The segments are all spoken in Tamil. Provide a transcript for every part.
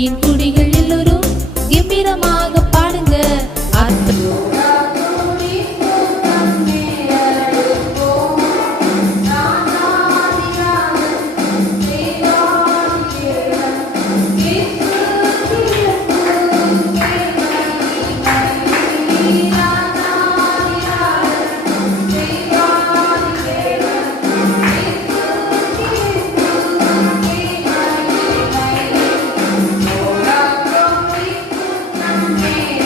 பூமியின் குடிகள் எல்லோரும் கம்பீரமாக பாடுங்க. Amen.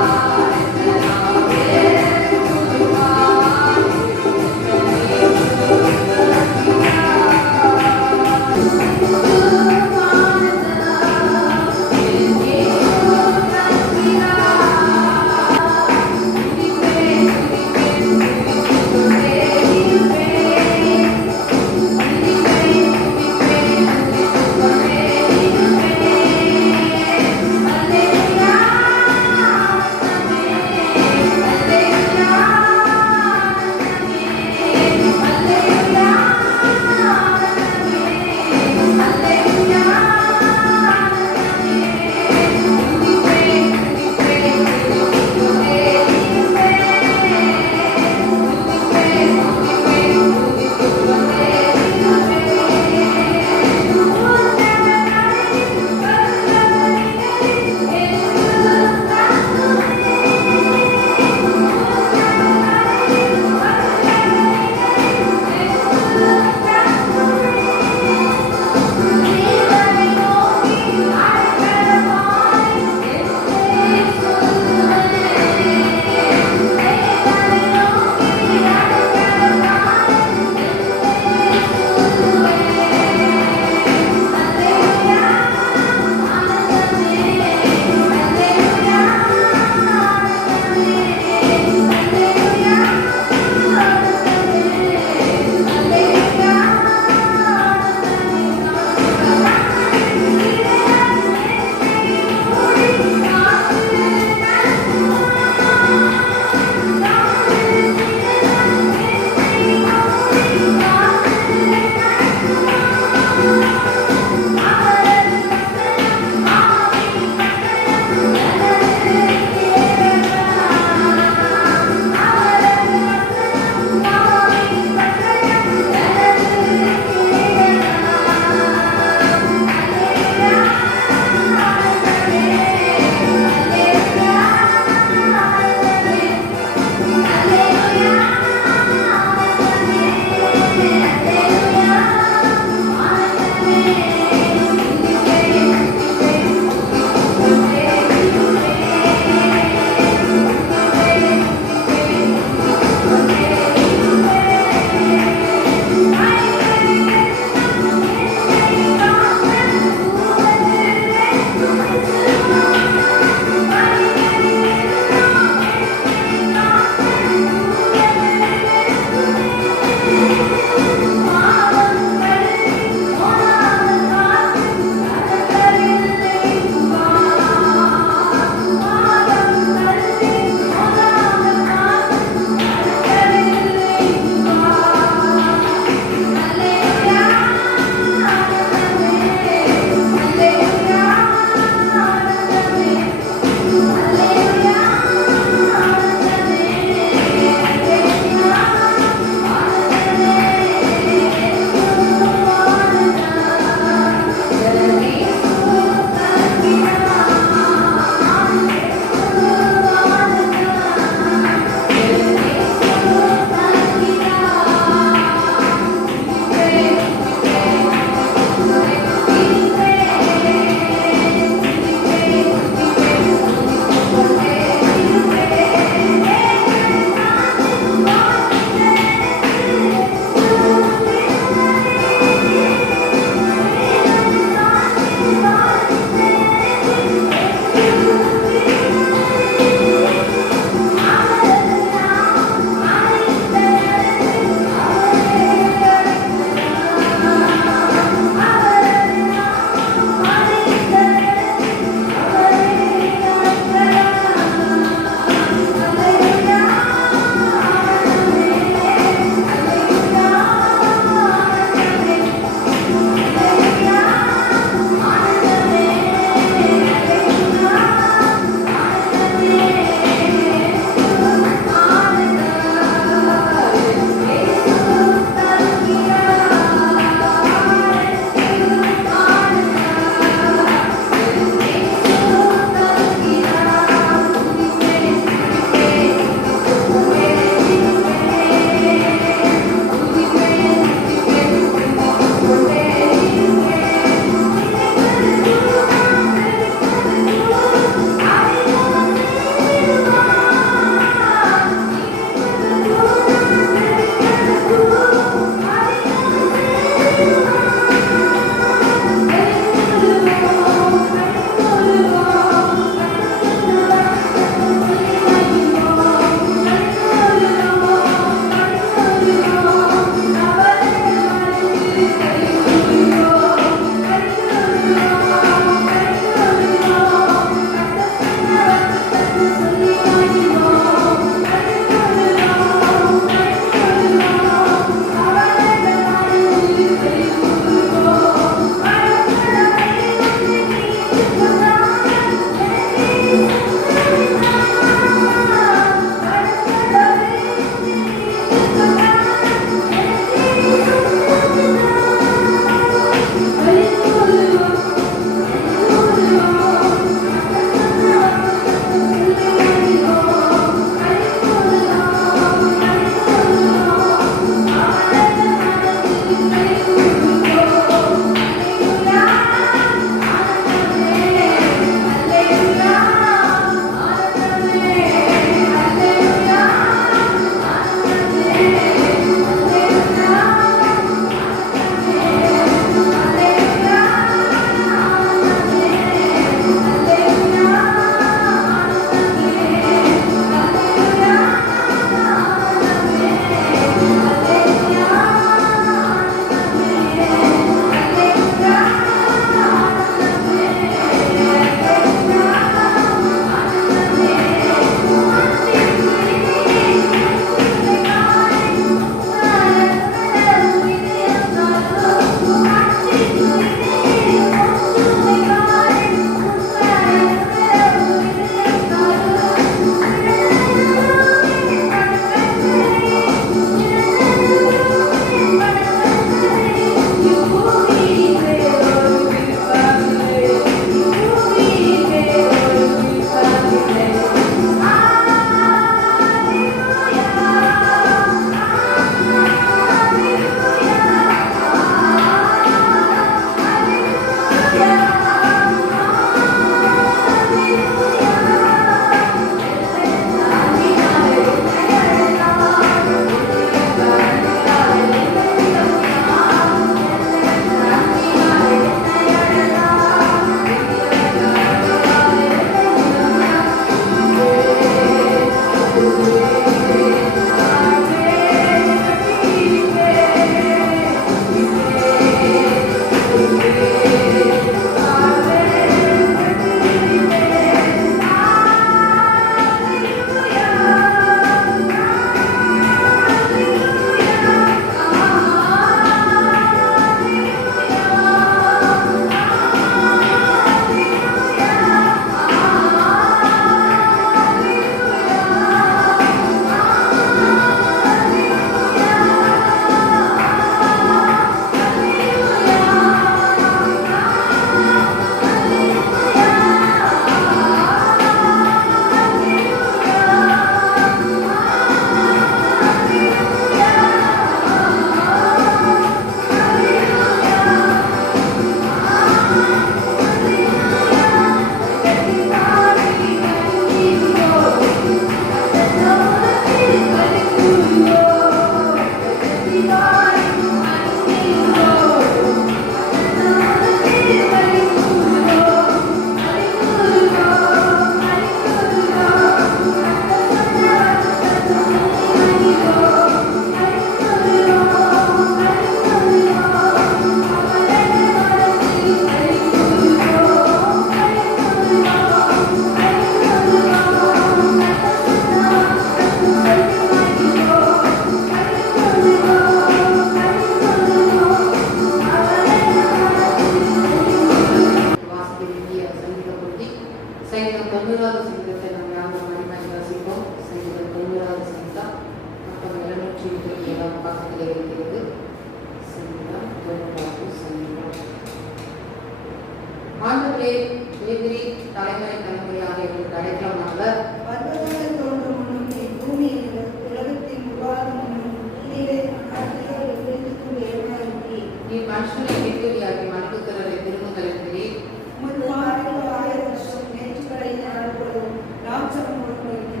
ஆண்டவரே தேவரீ தலைமுறை தலைமுறையாக எங்களுக்கு அடைக்கலமானவர். பர்வதங்கள் தோன்றும் முன்னும் நீ பூமியில் உலகத்தின் உருவாகும் முன்னும் நீரே நாட்கள் விழுந்துக்கும் தேவனாயிருக்கிறீ. நீ மனுஷனை கேள்வியாக்கி மனுபுத்திரரை திருமங்கள் என்கிறீர். உமது வார்த்தை 1000 வருஷம் நேற்றுகளை நாடுகளும் ராட்சகம் கொடுக்கிறது.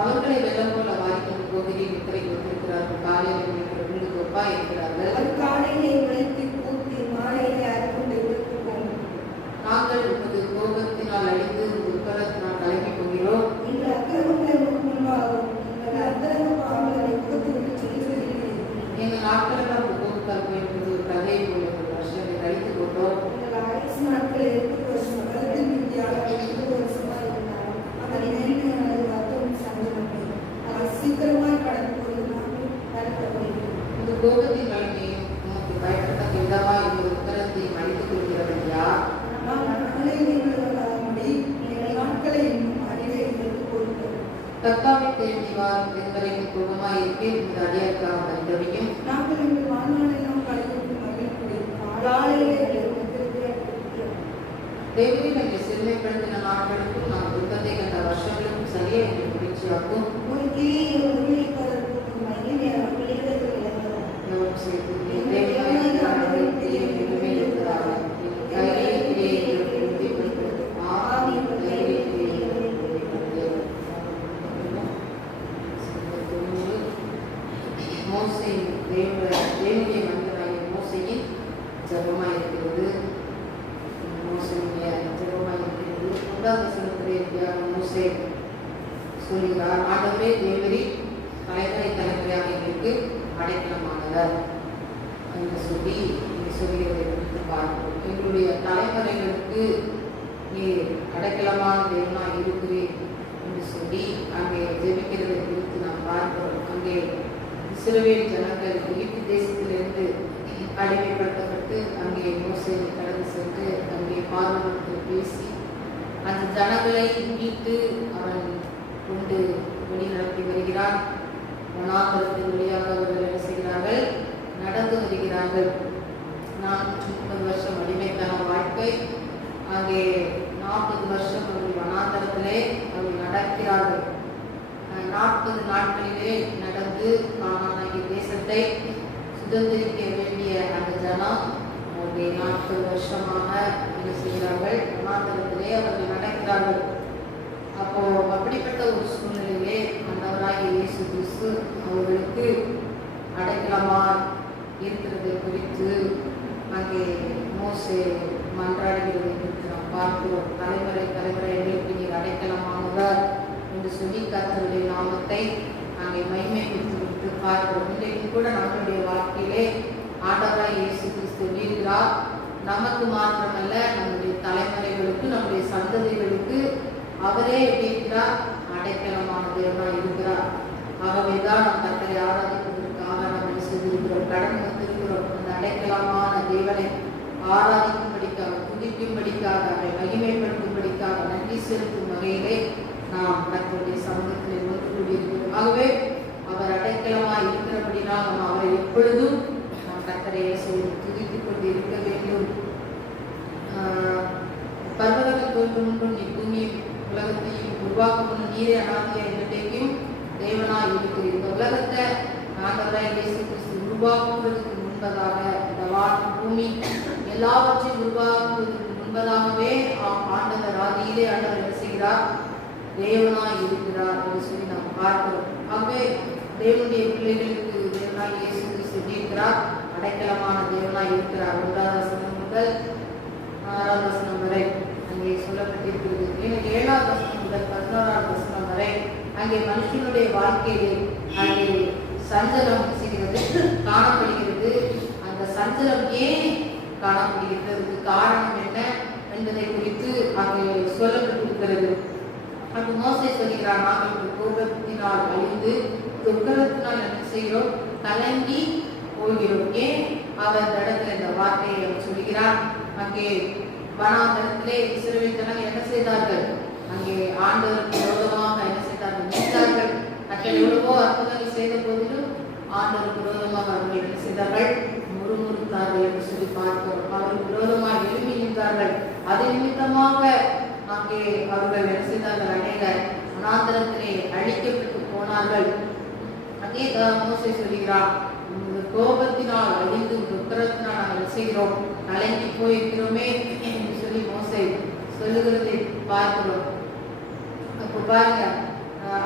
அவர்களை வெள்ளம் போல வாரிக்கொண்டு போகிறீர். நித்திரைக்கு ஒத்திருக்கிறார்கள். காலையில் விழுந்து ஒப்பாய் இருக்கிறார்கள். ஒரு காலையிலே உழைத்து கூட்டி மாலையிலே அறுப்புண்டு விழுந்து போகும். நாங்கள் உமது கோபத்தினால் அழிந்து உட்கலத்தினால் கலங்கி போகிறோம். இந்த அக்கிரமங்களை முன்பாகும் எங்கள் அந்தரங்க பாவங்களை முகத்து விட்டு சொல்லுகிறீர்கள். எங்கள் நாட்களெல்லாம் கோபத்தால் போயிருப்பது ஒரு கதையை போல ஒரு வருஷத்தை கழித்து கொண்டோம். எங்கள் ஆயுசு நாட்கள் 8 வருஷம் வருடத்தின் மீதியாக 20 வருஷமாக இருந்தாலும் அவர் இணைமையானது வருத்தம் சந்தனமே. அவர் சீக்கிரமாய் கடந்து போது நாங்கள் தடுக்கப்படுகிறோம். இந்த கோபத்தின் வலிமையும் உமக்கு பயப்படத்தக்க விதமாய் உமது உத்தரத்தையும் அழித்துக் கொள்கிறவன் யார்? நாளை நீங்களுடைய எங்கள் நாட்களை இன்னும் அறிவை எங்களுக்கு கொடுக்கிறோம். கர்த்தாவை தேடி வாரும் இதுவரைக்கும் கோபமாய் இருப்பேன். இந்த அடியாருக்காக பரிதவியும் நாங்கள் எங்கள் வாழ்நாளெல்லாம் கழிவுக்கு மகிழ்கிறோம். நாளாலே தேவரீர் எங்களை சிறுமைப்படுத்தின நாட்களுக்கும் நாம் துன்பத்தை கண்ட வருஷங்களுக்கும் சரியே எங்களை குளிர்ச்சியாக்கும். ஒரு கிளியை உருளைப்பதற்கு மகிமையான பிள்ளைகள் இழந்தோம். எவரும் சேர்த்து தேவனாய் ஆண்டவரே எங்களுமே இருக்கிறார். எங்கள் கையிலே கிரியை எங்களுக்கு உறுதிப்படுத்தும். ஆவி கையிலே கிரியை எங்களுக்கு உறுதிப்படுத்தும். மோசே தேவனுடைய மனிதனாகிய மோசேயின் ஜெபமாய் இருக்கிறது. மோசேயுடைய ஜெபமாய் இருக்கிறது. 1ஆம் வசனத்திலே மோசே சொல்கிறார், ஆண்டவரே தேவரீர் தலைமுறை தலைமுறையாக எங்களுக்கு அடைக்கலமானவர் என்று சொல்லி சொல்கிறதை குறித்து பார்க்கிறோம். எங்களுடைய தலைமுறைகளுக்கு நீர் அடைக்கலமான தேவனாய் இருக்கிறீர் என்று சொல்லி அங்கே ஜெபிக்கிறதை குறித்து நாம் பார்க்கிறோம். அங்கே இஸ்ரவேல் ஜனங்கள் எகிப்து தேசத்திலிருந்து அடிமைப்படுத்தப்பட்டு அங்கே மோசே கடந்து சென்று அங்கே பார்வோனிடத்தில் பேசி அந்த ஜனங்களை மீட்டு அவன் கொண்டு வழி நடத்தி வருகிறான். வனாந்தரத்தின் வழியாக அவர்கள் என்ன செய்கிறார்கள்? நடந்து வருகிறார்கள். 430 வருஷம் அடிமைக்கான வாழ்க்கை. அங்கே 40 வருஷம் அவர்கள் வனாந்தரத்திலே அவர்கள் நடக்கிறார்கள். 40 நாட்களிலே நடந்து கானானாகிய தேசத்தை சுதந்திரிக்க வேண்டிய அந்த ஜனம் அவருடைய 40 வருஷமாக என்ன செய்கிறார்கள்? வனாந்தரத்திலே அவர்கள் நடக்கிறார்கள். அப்போ அப்படிப்பட்ட ஒரு சூழ்நிலையிலே ஆண்டவராகிய இயேசு கிறிஸ்து அவர்களுக்கு அடைக்கலமாக இருக்கிறதை குறித்து அங்கே மோசே மன்றாடுகிறதை குறித்து நாம் பார்க்கிறோம். தலைமுறை தலைமுறை எங்களுக்கு நீர் அடைக்கலமானவர் என்று சொல்லி கர்த்தருடைய நாமத்தை அங்கே மகிமைப்படுத்தி பார்க்கிறோம். இன்றைக்கு கூட நம்மளுடைய வாழ்க்கையிலே ஆண்டவராகிய இயேசு கிறிஸ்து இருக்கிறார். நமக்கு மாத்திரமல்ல, நம்முடைய தலைமுறைகளுக்கு நம்முடைய சந்ததிகளுக்கு அவரே எப்படி இருக்கிறார்? அடைக்கலமான தேவனாய் இருக்கிறார். ஆகவேதான் நாம் கர்த்தரை ஆராதிப்பதற்காக நாம் செய்திருக்கிறோம், கடந்து வந்திருக்கிறோம். அந்த அடைக்கலமான தேவனை ஆராதிக்கும்படிக்காக, துதிக்கும்படிக்காக, அவரை மகிமைப்படுத்தும்படிக்காக, நன்றி செலுத்தும் வகையிலே நாம் கர்த்தருடைய சமூகத்தில் ஒன்று கூடியிருக்கிறோம். ஆகவே அவர் அடைக்கலமாய் இருக்கிறபடினால் நாம் அவரை எப்பொழுதும் நாம் கர்த்தரை துதித்துக் கொண்டு இருக்க வேண்டும். பர்வதங்கள் தோன்றும் முன்னும் நீ பூமியை உலகத்தையும் உருவாக்கும் நீரே அனாதையா என்றைக்கும் தேவனாய் இருக்கிறீர். இந்த உலகத்தை ஆண்டவராய் இயேசு கிறிஸ்து உருவாக்குவதற்கு முன்பதாக, இந்த பூமி எல்லாவற்றையும் உருவாக்குவதற்கு முன்பதாகவே ஆண்டவர் ஆதியிலே ஆண்டவர் என்ன செய்கிறார்? தேவனாய் இருக்கிறார் என்று சொல்லி நாம் பார்க்கிறோம். ஆகவே தேவனுடைய பிள்ளைகளுக்கு தேவனாய் இயேசு கிறிஸ்து இருக்கிறார், அடைக்கலமான தேவனாய் இருக்கிறார். 1ஆம் வசனம் முதல் 6ஆம் வசனம் வரை அங்கே சொல்லப்பட்டிருக்கிறது. 7ஆம் வசனம் முதல் 11ஆம் வசனம் வரை அங்கே மனுஷனுடைய வாழ்க்கையிலே அங்கே சஞ்சலம் செய்கிறது காணப்படுகிறது. அந்த சஞ்சலம் ஏன் காணப்படுகிறது, அதுக்கு காரணம் என்ன என்பதை குறித்து அங்கே சொல்லப்பட்டிருக்கிறது. அப்போ மோசே சொல்கிறார், நாங்கள் கோபத்தினால் அழிந்து துக்கத்தினால் என்ன செய்கிறோம்? கலங்கி போகிறோம். ஏன் அவர் இந்த இடத்துல இந்த வார்த்தையை அவர் சொல்கிறார்? அங்கே வனாந்தரத்திலே இஸ்ரவேல் ஜனங்கள் என்ன செய்தார்கள்? அங்கே ஆண்டவருக்கு விரோதமாக என்ன செய்தார்கள்? நின்றார்கள். மக்கள் எவ்வளவோ அற்புதங்கள் செய்த போதிலும் ஆண்டவருக்கு விரோதமாக அவர்கள் என்ன செய்தார்கள்? முறுமுறுத்தார்கள் என்று சொல்லி பார்க்கிறோம். அவருக்கு விரோதமாக எழுப்பி நின்ற செய்தார்கள். அது நிமித்தமாக அங்கே அவர்கள் என்ன செய்தார்கள்? அநேக வனாந்தரத்திலே அழிக்கப்பட்டு போனார்கள். அங்கே மோசே சொல்கிறார், கோபத்தினால் அழிந்து உக்கரத்தினால் நாங்கள் செய்கிறோம், கலங்கி போயிருக்கிறோமே என்று சொல்லி மோசே சொல்லுகிறதை பார்க்கிறோம். அப்போ பாருங்க,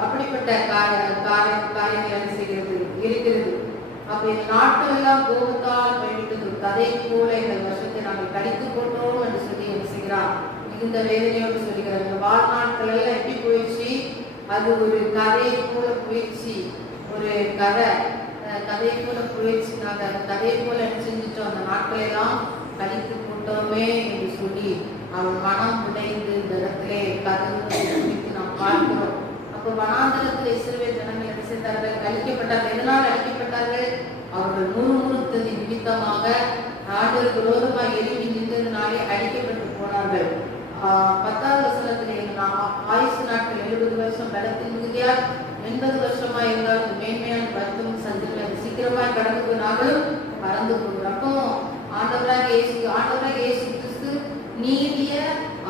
அப்படிப்பட்ட காரியங்கள் என்ன செய்கிறது இருக்கிறது. அப்ப இந்த நாட்கள் எல்லாம் கோபத்தால் போய்விட்டது, கதை போல இந்த வருஷத்தை நாங்கள் கழித்து கொண்டோம் என்று சொல்லி என்ன செய்கிறார்? மிகுந்த வேதனையோடு சொல்கிறார். இந்த வாழ்நாட்கள் எல்லாம் எப்படி போயிடுச்சு? அது ஒரு கதையை போல போயிடுச்சு. ஒரு கதையை போல போயிடுச்சு. நாங்கள் அந்த கதையை போல என்ன செஞ்சுட்டோம்? அந்த நாட்களை எல்லாம் கழித்து கொண்டோமே என்று சொல்லி அவன் மனம் உடைந்து இந்த இடத்திலே கதவு நாம் பார்க்கிறோம். அப்போ வனாந்தரத்தில் இஸ்ரவேல் ஜனங்கள் என்ன செய்தார்கள்? அழிக்கப்பட்டார்கள். எதனால் அழிக்கப்பட்டார்கள்? அவர்கள் முறுமுறுத்ததின் நிமித்தமாக ஆண்டவருக்கு விரோதமாக எழுப்பி நின்றதினாலே அழிக்கப்பட்டு போனார்கள். 10வது வசனத்திலே ஆயுசு நாட்கள் 70 வருஷம் பலத்தின் மிகுதியால் 80 வருஷமா இருந்தாலும் மேன்மையான பருத்தும் சந்திரங்கள் சீக்கிரமாய் கடந்து போனாலும் பறந்து போகிறோம். அப்போ ஆண்டவராக இயேசு கிறிஸ்து நீடிய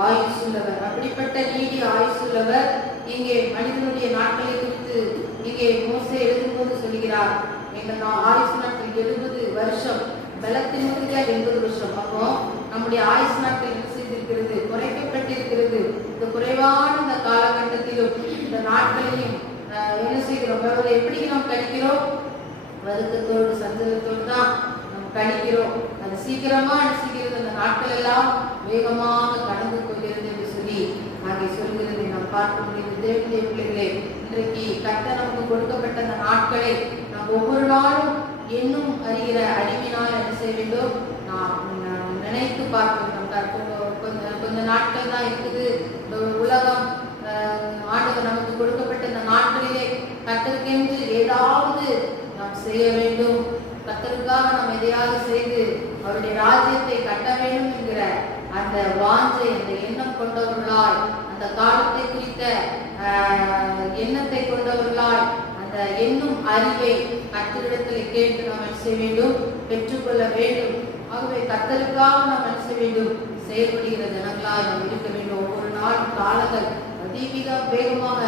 ஆயுசுள்ளவர். அப்படிப்பட்ட நீடிய ஆயுசுள்ளவர் இங்கே மனிதனுடைய நாட்களை குறித்து இங்கே மோசே எழுதும்போது சொல்கிறார், எங்கள் ஆயுசு நாட்கள் 70 வருஷம், பலத்தின் மிகுதியால் 80 வருஷம். அப்போ நம்முடைய ஆயுசு நாட்கள் என்ன செய்திருக்கிறது? குறைக்கப்பட்டிருக்கிறது. இந்த குறைவான இந்த காலகட்டத்திலும் இந்த நாட்களையும் என்ன செய்கிறோம்? எப்படி நாம் கழிக்கிறோம்? வருத்தத்தோடு சந்தோஷத்தோடு தான் நம்ம கழிக்கிறோம். அது சீக்கிரமா என்ன செய்கிறது? அந்த நாட்கள் எல்லாம் வேகமாக கடந்து கொள்கிறது என்று சொல்லி அங்கே சொல்கிறதை நாம் பார்க்க முடியுது. தேவனுடைய பிள்ளைகளே, இன்றைக்கு கர்த்தர் நமக்கு கொடுக்கப்பட்ட அந்த நாட்களை நாம் ஒவ்வொரு நாளும் இன்னும் அறிகிற அடிமையினால் என்ன செய்ய வேண்டும்? நாம் நினைத்து பார்க்கணும். கொஞ்ச நாட்கள் தான் இருக்குது. இந்த உலகம் ஆண்டவர் நமக்கு கொடுக்கப்பட்ட இந்த நாட்களிலே கர்த்தருக்கென்று ஏதாவது நாம் செய்ய வேண்டும். கர்த்தருக்காக நாம் எதையாவது செய்து அவருடைய ராஜ்யத்தை கட்ட வேண்டும் என்கிற அந்த வாஞ்சை, அந்த எண்ணம் கொண்டவர்களாய், அந்த காலத்தை குறித்த எண்ணத்தை கொண்டவர்களாய், அந்த எண்ணும் அறிவை கர்த்தரிடத்தில் கேட்டு நாம் என்ன செய்ய வேண்டும்? பெற்றுக்கொள்ள வேண்டும். ஆகவே கர்த்தருக்காக நாம் என்ன செய்ய வேண்டும்? செயல்படுகிற ஜனங்களாய் நாம் இருக்க வேண்டும். ஒவ்வொரு நாளும் காலங்கள் அதிக வேகமாக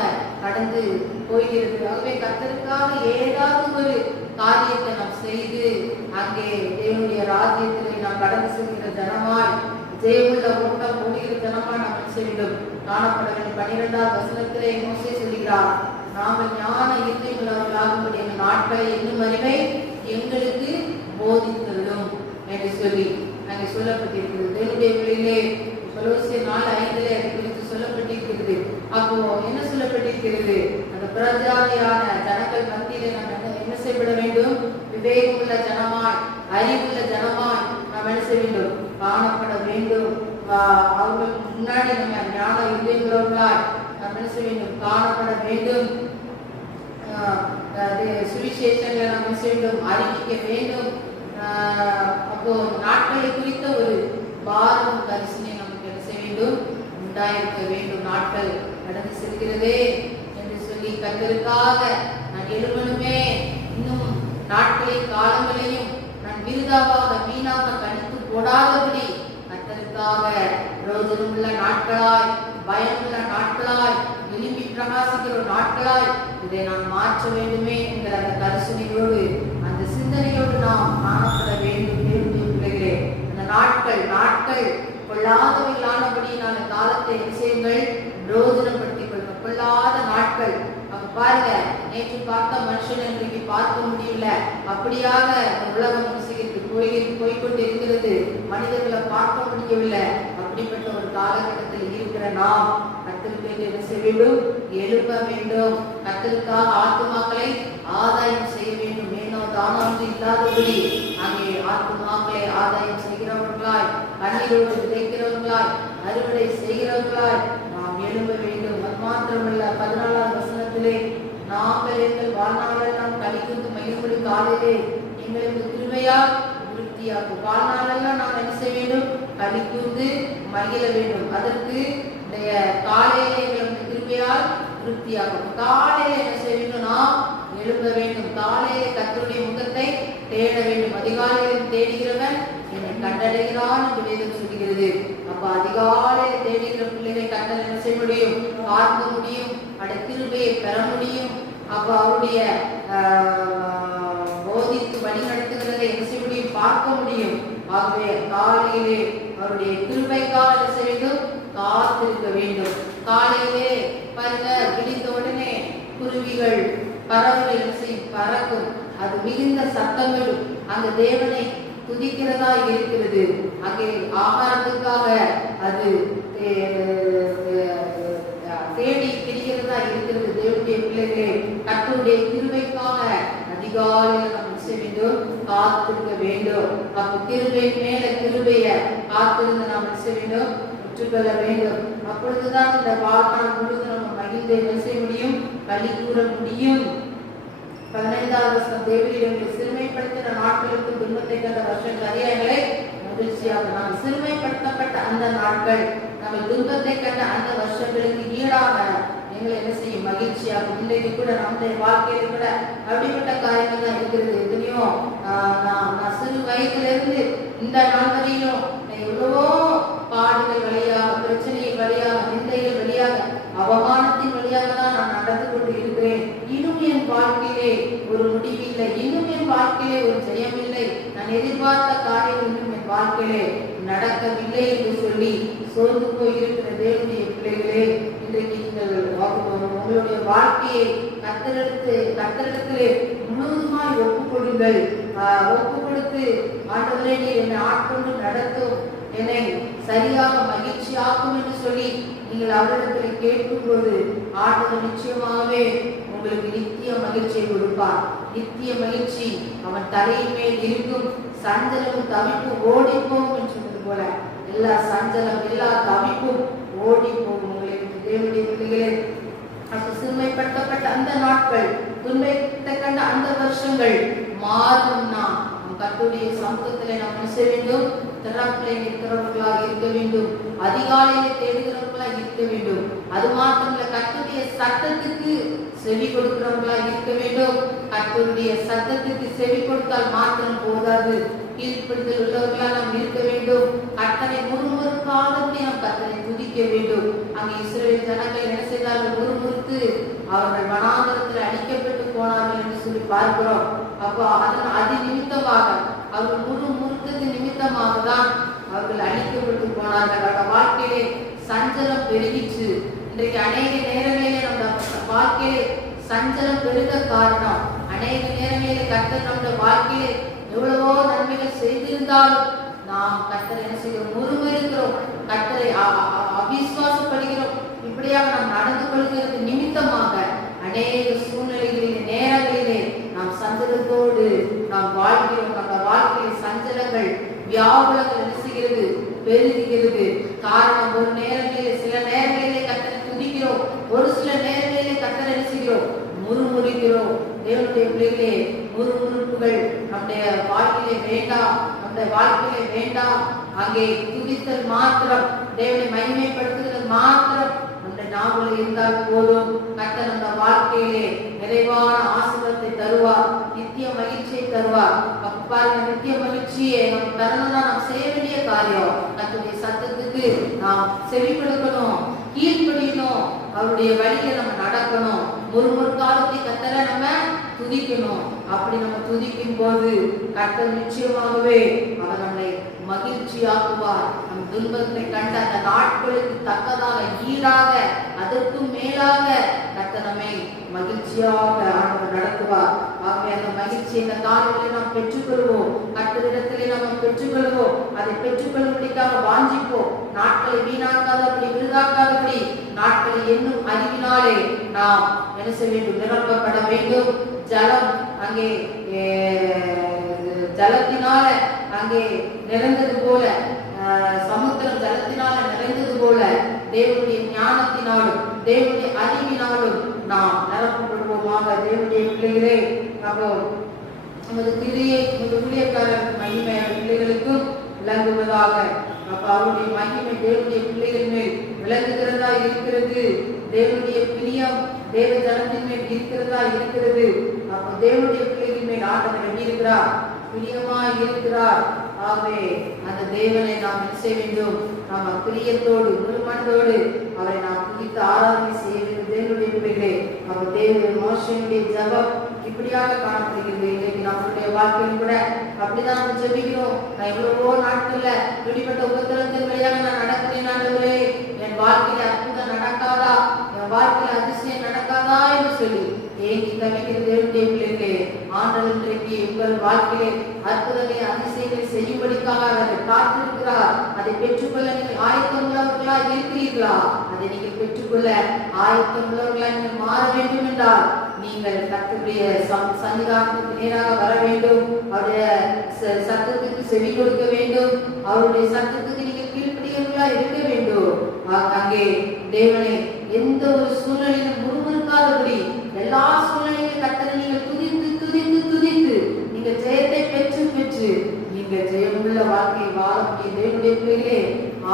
கடந்து போகிறது. ஆகவே கர்த்தருக்காக ஏதாவது ஒரு காரியத்தை நாம் செய்து அங்கே தேவனுடைய ராஜ்யத்திலே நாம் கடந்து செல்கிற ஜனமாய், ஜெயமுள்ள ஓட்டம் ஓடுகிற ஜனமாய் நாம் என்ன செய்ய வேண்டும்? காணப்பட வேண்டும். 12வது வசனத்திலே மோசே சொல்கிறார், நாங்கள் ஞான இருதயமுள்ளவர்களாகும்படி எங்கள் நாட்களை என்னும் அறிவை எங்களுக்கு போதித்தலும் என்று சொல்லி அங்கே சொல்லப்பட்டிருக்கிறது. தேவனுடைய பிள்ளைகளே, கொலோசியர் 4:5 அதை குறித்து சொல்லப்பட்டிருக்கிறது. அப்போ என்ன சொல்லப்பட்டிருக்கிறது? அந்த பிரஜாதியான ஜனங்கள் மத்தியிலே நாம் என்ன செய்யப்பட வேண்டும்? விவேகமுள்ள ஜனமாய், அறிவுள்ள ஜனமாய் நாம் என்ன செய்ய வேண்டும்? காணப்பட வேண்டும். அவர்களுக்கு முன்னாடி நம்ம ஞான இருதயமுள்ளவர்களாய் நாம் என்ன செய்ய வேண்டும்? காணப்பட வேண்டும். சுவிசேஷங்களை நாம் என்ன செய்ய வேண்டும்? அறிவிக்க வேண்டும். அப்போ நாட்களை குறித்த ஒரு பாரம் தரிசனை நமக்கு என்ன செய்ய வேண்டும்? உண்டாயிருக்க வேண்டும். நாட்கள் கடந்து செல்கிறதே என்று சொல்லி கர்த்தருக்காக நான் எழுமனுமே, இன்னும் நாட்களையும் காலங்களையும் நான் விருதாவாக வீணாக கணித்து போடாதபடி கர்த்தருக்காக பிரயோஜனமுள்ள நாட்களாய், பயனுள்ள நாட்களாய், எழும்பி பிரகாசிக்கிற நாட்களாய் இதை நான் மாற்ற வேண்டுமே என்கிற அந்த தரிசனையோடு, அந்த சிந்தனையோடு நாம் காணப்பட வேண்டும். பிள்ளைகளே, அந்த நாட்கள் கொள்ளாதவைகளானபடியான காலத்தை விஷயங்கள் பிரயோஜனப்படுத்திக் கொள்ளும். கொள்ளாத நாட்கள் பாருங்க, நேற்று பார்த்த மனுஷன் இன்றைக்கு பார்க்க முடியல. அப்படியாக உலகம் போய்கொண்டு இருக்கிறது. மனிதர்களை பார்க்க முடியவில்லை. அப்படிப்பட்ட ஒரு காலகட்டத்தில் இருக்கிற நாம் கர்த்தருக்கு என்ன செய்ய வேண்டும்? எழுப்ப வேண்டும். கர்த்தருக்காக ஆத்துமாக்களை ஆதாயம் செய்ய வேண்டும். ஏனோ தானோ இல்லாதபடி அங்கே ஆத்துமாக்களை ஆதாயம் செய்கிறவர்களாய், கண்ணீரோடு விதைக்கிறவர்களாய், அறுவடை செய்கிறவர்களாய் நாம் எழுப்ப வேண்டும். அது மாத்திரமல்ல, 14வது வசனத்திலே நாங்கள் எங்கள் வாழ்நாளெல்லாம் கழிந்து மகிழ்வுடைய காலையிலே எங்களுக்கு கிருபையால் விருத்தியாகும். வாழ்நாளெல்லாம் நாம் என்ன செய்ய வேண்டும்? கழிந்து மகிழ வேண்டும். அதற்கு காலையிலே எங்களுக்கு கிருபையால் விருத்தியாகும். காலையில என்ன செய்ய வேண்டும்? நாம் எழுப்ப வேண்டும். காலையிலே கர்த்தருடைய முகத்தை தேட வேண்டும். அதிகாலையில் தேடுகிறவன் என்னை கண்டடைகிறான் என்று வேதம் சொல்கிறது. அப்ப அதிகாலையில் தேடுகிற பிள்ளைகளை கண்டல் என்ன செய்ய முடியும்? பார்க்க முடியும். கிருபையை பெற முடியும். அப்ப அவருடைய போதித்து வழி நடத்துகிறதை என்ன செய்ய முடியும்? பார்க்க முடியும். ஆகவே காலையிலே அவருடைய கிருபைக்காக என்ன செய்ய வேண்டும்? காத்திருக்க வேண்டும். காலையிலே பாருங்க, விழித்த உடனே குருவிகள் பறவைகள் என்ன செய்யும்? பறக்கும். அது மிகுந்த சத்தங்களும் அந்த தேவனை துதிக்கிறதா இருக்கிறது. அங்கே ஆகாரத்துக்காக அது தேடி திரிகிறதா இருக்கிறது. தேவனுடைய பிள்ளைகளே, கர்த்தருடைய கிருபைக்காக அதிகாலையில் நாம் செய்ய வேண்டும்? காத்திருக்க வேண்டும். அப்ப கிருபை மேல கிருபைய காத்திருந்து நாம் செய்ய வேண்டும்? பெற்றுக்கொள்ள வேண்டும். அப்பொழுதுதான் இந்த வாழ்நாள் முழுவதும் நம்ம மகிழ்ந்து என்ன செய்ய முடியும்? களி கூற முடியும். 15வது வசனம், தேவனுடைய சிறுமைப்படுத்தின நாட்களுக்கு துன்பத்தை கண்ட வருஷங்கள் அதிகாரங்களை மகிழ்ச்சியாக. நாம் சிறுமைப்படுத்தப்பட்ட அந்த நாட்கள், நம்ம துன்பத்தை கண்ட அந்த வருஷங்களுக்கு ஈடாக எங்களை என்ன செய்யும்? மகிழ்ச்சியாகும். இன்றைக்கு கூட நம்முடைய வாழ்க்கையில கூட அப்படிப்பட்ட காரியங்கள் தான் இருக்கிறது. எத்தனையோ நான் சிறு வயதிலிருந்து இந்த நாள் வரையிலும் எவ்வளவோ பாடுகள் வழியாக, பிரச்சனைகள் வழியாக, நிந்தைகள் வழியாக, அவமானத்தின் வழியாக தான் நான் நடந்து கொண்டு இருக்கிறேன். இன்னும் என் வாழ்க்கையிலே ஒரு முடிவில்லை, இன்னும் என் வாழ்க்கையிலே ஒரு ஜெயம் இல்லை, நான் எதிர்பார்த்த காரியம் இன்னும் என் வாழ்க்கையிலே நடக்கவில்லை என்று சொல்லி சோர்ந்து போயிருக்கிற தேவனுடைய பிள்ளைகளே, இன்றைக்கு நீங்கள் உங்களுடைய வாழ்க்கையை கர்த்தரிடத்திலே முழுவதுமாய் ஒப்புக் கொடுங்கள். ஒப்பு கொடுத்து, ஆண்டவரே நீர் என்னை ஆட்கொண்டு நடத்தும், என்னை சரியாக மகிழ்ச்சியாக்கும் என்று சொல்லி நீங்கள் அவரிடத்தில் கேட்கும்போது ஆண்டவர் நிச்சயமாகவே உங்களுக்கு நித்திய மகிழ்ச்சியை கொடுப்பார். நித்திய மகிழ்ச்சி அவன் தலையின் மேல் இருக்கும். சஞ்சலமும் தவிப்பும் ஓடி போகும் என்று சொன்னது போல எல்லா சஞ்சலம், எல்லா தவிப்பும் ஓடி போகும். உங்களுக்கு தேவனுடைய பிள்ளைகளே, சிறுமைப்படுத்தப்பட்ட அந்த நாட்கள், துன்பத்தை கண்ட அந்த வருஷங்கள் மாறும்னா கர்த்தருடைய சமூகத்திலே நாம் என்ன செய்ய வேண்டும்? திறப்பிலே நிற்கிறவர்களாக இருக்க வேண்டும். அதிகாலையிலே தேடுகிறவர்களாக இருக்க வேண்டும். அது மாத்திரமல்ல, கர்த்தருடைய சத்தத்துக்கு செவி கொடுக்கிறவர்களாக இருக்க வேண்டும். கர்த்தருடைய சத்தத்துக்கு செவி கொடுத்தால் மாத்திரம் போதாது, கீழ்ப்படுதல் உள்ளவர்களாக நாம் இருக்க வேண்டும். கர்த்தரை முறுமுறுக்காதபடி நாம் கர்த்தரை துதிக்க வேண்டும். அங்கே இஸ்ரவேல் ஜனங்கள் என்ன செய்தார்கள்? முறுமுறுத்து அவர்கள் வனாந்தரத்தில் அழிக்கப்பட்டு போனார்கள் என்று சொல்லி பார்க்கிறோம். அப்போ அது நிமித்தமாக, அவர்கள் முறுமுறுத்தது நிமித்தமாக தான் அவர்கள் அழிக்கப்பட்டு போனார்கள். அவருடைய வாழ்க்கையிலே சஞ்சலம் பெருகிச்சு. இன்றைக்கு அநேக நேரங்களிலே நம்ம வாழ்க்கையிலே சஞ்சலம் பெருக காரணம், அநேக நேரங்களிலே கர்த்தர் நம்முடைய வாழ்க்கையிலே எவ்வளவோ நன்மைகள் செய்திருந்தாலும் நாம் கர்த்தரை என்ன செய்கிறோம்? முறுமுறுக்கிறோம், கர்த்தரை அவிசுவாசப்படுகிறோம். இப்படியாக நாம் நடந்து கொள்கிறது நிமித்தமாக அநேக சூழ்நிலைகளிலே, நேரங்களிலே நாம் சஞ்சலத்தோடு நாம் வாழ்கிறோம். நம்ம வாழ்க்கையில் சஞ்சலங்கள், வியாகுலங்கள் என்ன செய்கிறது? பெருகுகிறது. காரணம், ஒரு நேரங்களிலே, சில நேரங்களிலே கர்த்தரை துதிக்கிறோம், ஒரு சில நேரங்களிலே கர்த்தரை என்ன செய்கிறோம்? முறுமுறுக்கிறோம். தேவனுடைய பிள்ளைகளே, முறுமுறுப்புகள் நம்முடைய வாழ்க்கையிலே வேண்டாம், நம்முடைய வாழ்க்கையிலே வேண்டாம். அங்கே துதித்தல் மாத்திரம், தேவனை மகிமைப்படுத்துதல் மாத்திரம் நம்முடைய நாவலில் இருந்தால் போதும். கர்த்தர் நம்ம வாழ்க்கையிலே நிறைவான ஆசீர்வாதத்தை தருவார், நித்திய மகிழ்ச்சியை தருவார். பாருங்க, நித்திய மகிழ்ச்சியை நம்ம தரணும்னா நாம் செய்ய வேண்டிய காரியம், கர்த்தருடைய சத்தத்துக்கு நாம் செவி கொடுக்கணும், கீழ்ப்படியணும், அவருடைய வழியில நம்ம நடக்கணும். முறுமுறுக்காலத்தை கர்த்தரை நம்ம துதிக்கணும். அப்படி நம்ம துதிக்கும் போது கர்த்தர் நிச்சயமாகவே அவர் நம்மை மகிழ்ச்சியாக்குவார். நம் துன்பத்தை கண்ட அந்த நாட்களுக்கு தக்கதாக, ஈடாக, அதற்கும் மேலாக கர்த்தர் நம்மை மகிழ்ச்சியாக ஆண்டவர் நடத்துவார். ஆகவே அந்த மகிழ்ச்சி இந்த காலத்தில் நாம் பெற்றுக்கொள்வோம், கர்த்தரிடத்திலே நாம் பெற்றுக்கொள்வோம். அதை பெற்றுக்கொள்வதற்காக வாஞ்சிப்போம். நாட்களை வீணாக்காதபடி, விருதாக்காதபடி, நாட்களை என்னும் அறிவினாலே நாம் என்ன செய்ய வேண்டும்? நிரப்பப்பட வேண்டும். ஜலம் அங்கே ஜலத்தினால அங்கே நிறைந்தது போல, சமுத்திரம் ஜலத்தினால நிறைந்தது போல, தேவனுடைய ஞானத்தினாலும் தேவனுடைய அறிவினாலும் நாம் நிரப்பப்படுவோமாக. தேவனுடைய பிள்ளைகளே, அப்போ நமது கிரியை, நமது ஊழியக்காரர் மகிமை பிள்ளைகளுக்கும் விளங்குவதாக. அப்ப அவருடைய மகிமை தேவனுடைய பிள்ளைகள் மேல் விளங்குகிறதா இருக்கிறது. தேவனுடைய பிரியம் தேவ ஜனத்தின் மேல் இருக்கிறதா இருக்கிறது. அப்போ தேவனுடைய பிள்ளைகள் மேல் ஆண்டவர் எப்படி இருக்கிறார்? பிரியமாய் இருக்கிறார். ஆகவே அந்த தேவனை நாம் என்ன செய்ய வேண்டும்? நாம் பிரியத்தோடு முழு மனதோடு அவரை நாம் துதித்து ஆராதனை செய்ய வேண்டும். தேவனுடைய பிள்ளைகளே, அவர் தேவனுடைய மோசனுடைய ஜெபம் இப்படியாக காணப்படுகிறது. இன்னைக்கு நம்மளுடைய வாழ்க்கையில் கூட அப்படிதான் நம்ம ஜெபிக்கிறோம். நான் எவ்வளவோ நாட்கள்ல இப்படிப்பட்ட உபத்திரத்தின் வழியாக நான் நடக்கிறேன் ஆண்டவரே, என் வாழ்க்கையில அற்புதம் நடக்காதா, என் வாழ்க்கையில அதிசயம் நடக்காதா என்று சொல்லி ஏங்கி தவிக்கிற தேவனுடைய பிள்ளைகளே, ஆண்டவர் இன்றைக்கு உங்கள் வாழ்க்கையிலே அற்புதங்களை அதிசயங்களை செய்யும்படிக்காக அவர் காத்திருக்கிறார். அதை பெற்றுக்கொள்ள நீங்கள் ஆயத்தம் உள்ளவர்களா இருக்கிறீர்களா? அதை நீங்கள் பெற்றுக்கொள்ள ஆயத்தம் உள்ளவர்களா நீங்கள் மாற வேண்டும் என்றால் நீங்கள் கர்த்தருடைய சன்னிதானத்துக்கு நேராக வர வேண்டும். அவருடைய சத்தத்துக்கு செவி கொடுக்க வேண்டும். அவருடைய சத்தத்துக்கு நீங்கள் கீழ்ப்படியவர்களா இருக்க வேண்டும். அங்கே தேவனை எந்த ஒரு சூழ்நிலையிலும் முறுமுறுக்காதபடி எல்லா சூழ்நிலையிலும் கர்த்தரை நீங்கள் துதித்து துதித்து துதித்து நீங்கள் ஜெயத்தை பெற்று பெற்று நீங்கள் ஜெயமுள்ள வாழ்க்கையை வாழ முடியும். தேவனுடைய பிள்ளைகளே,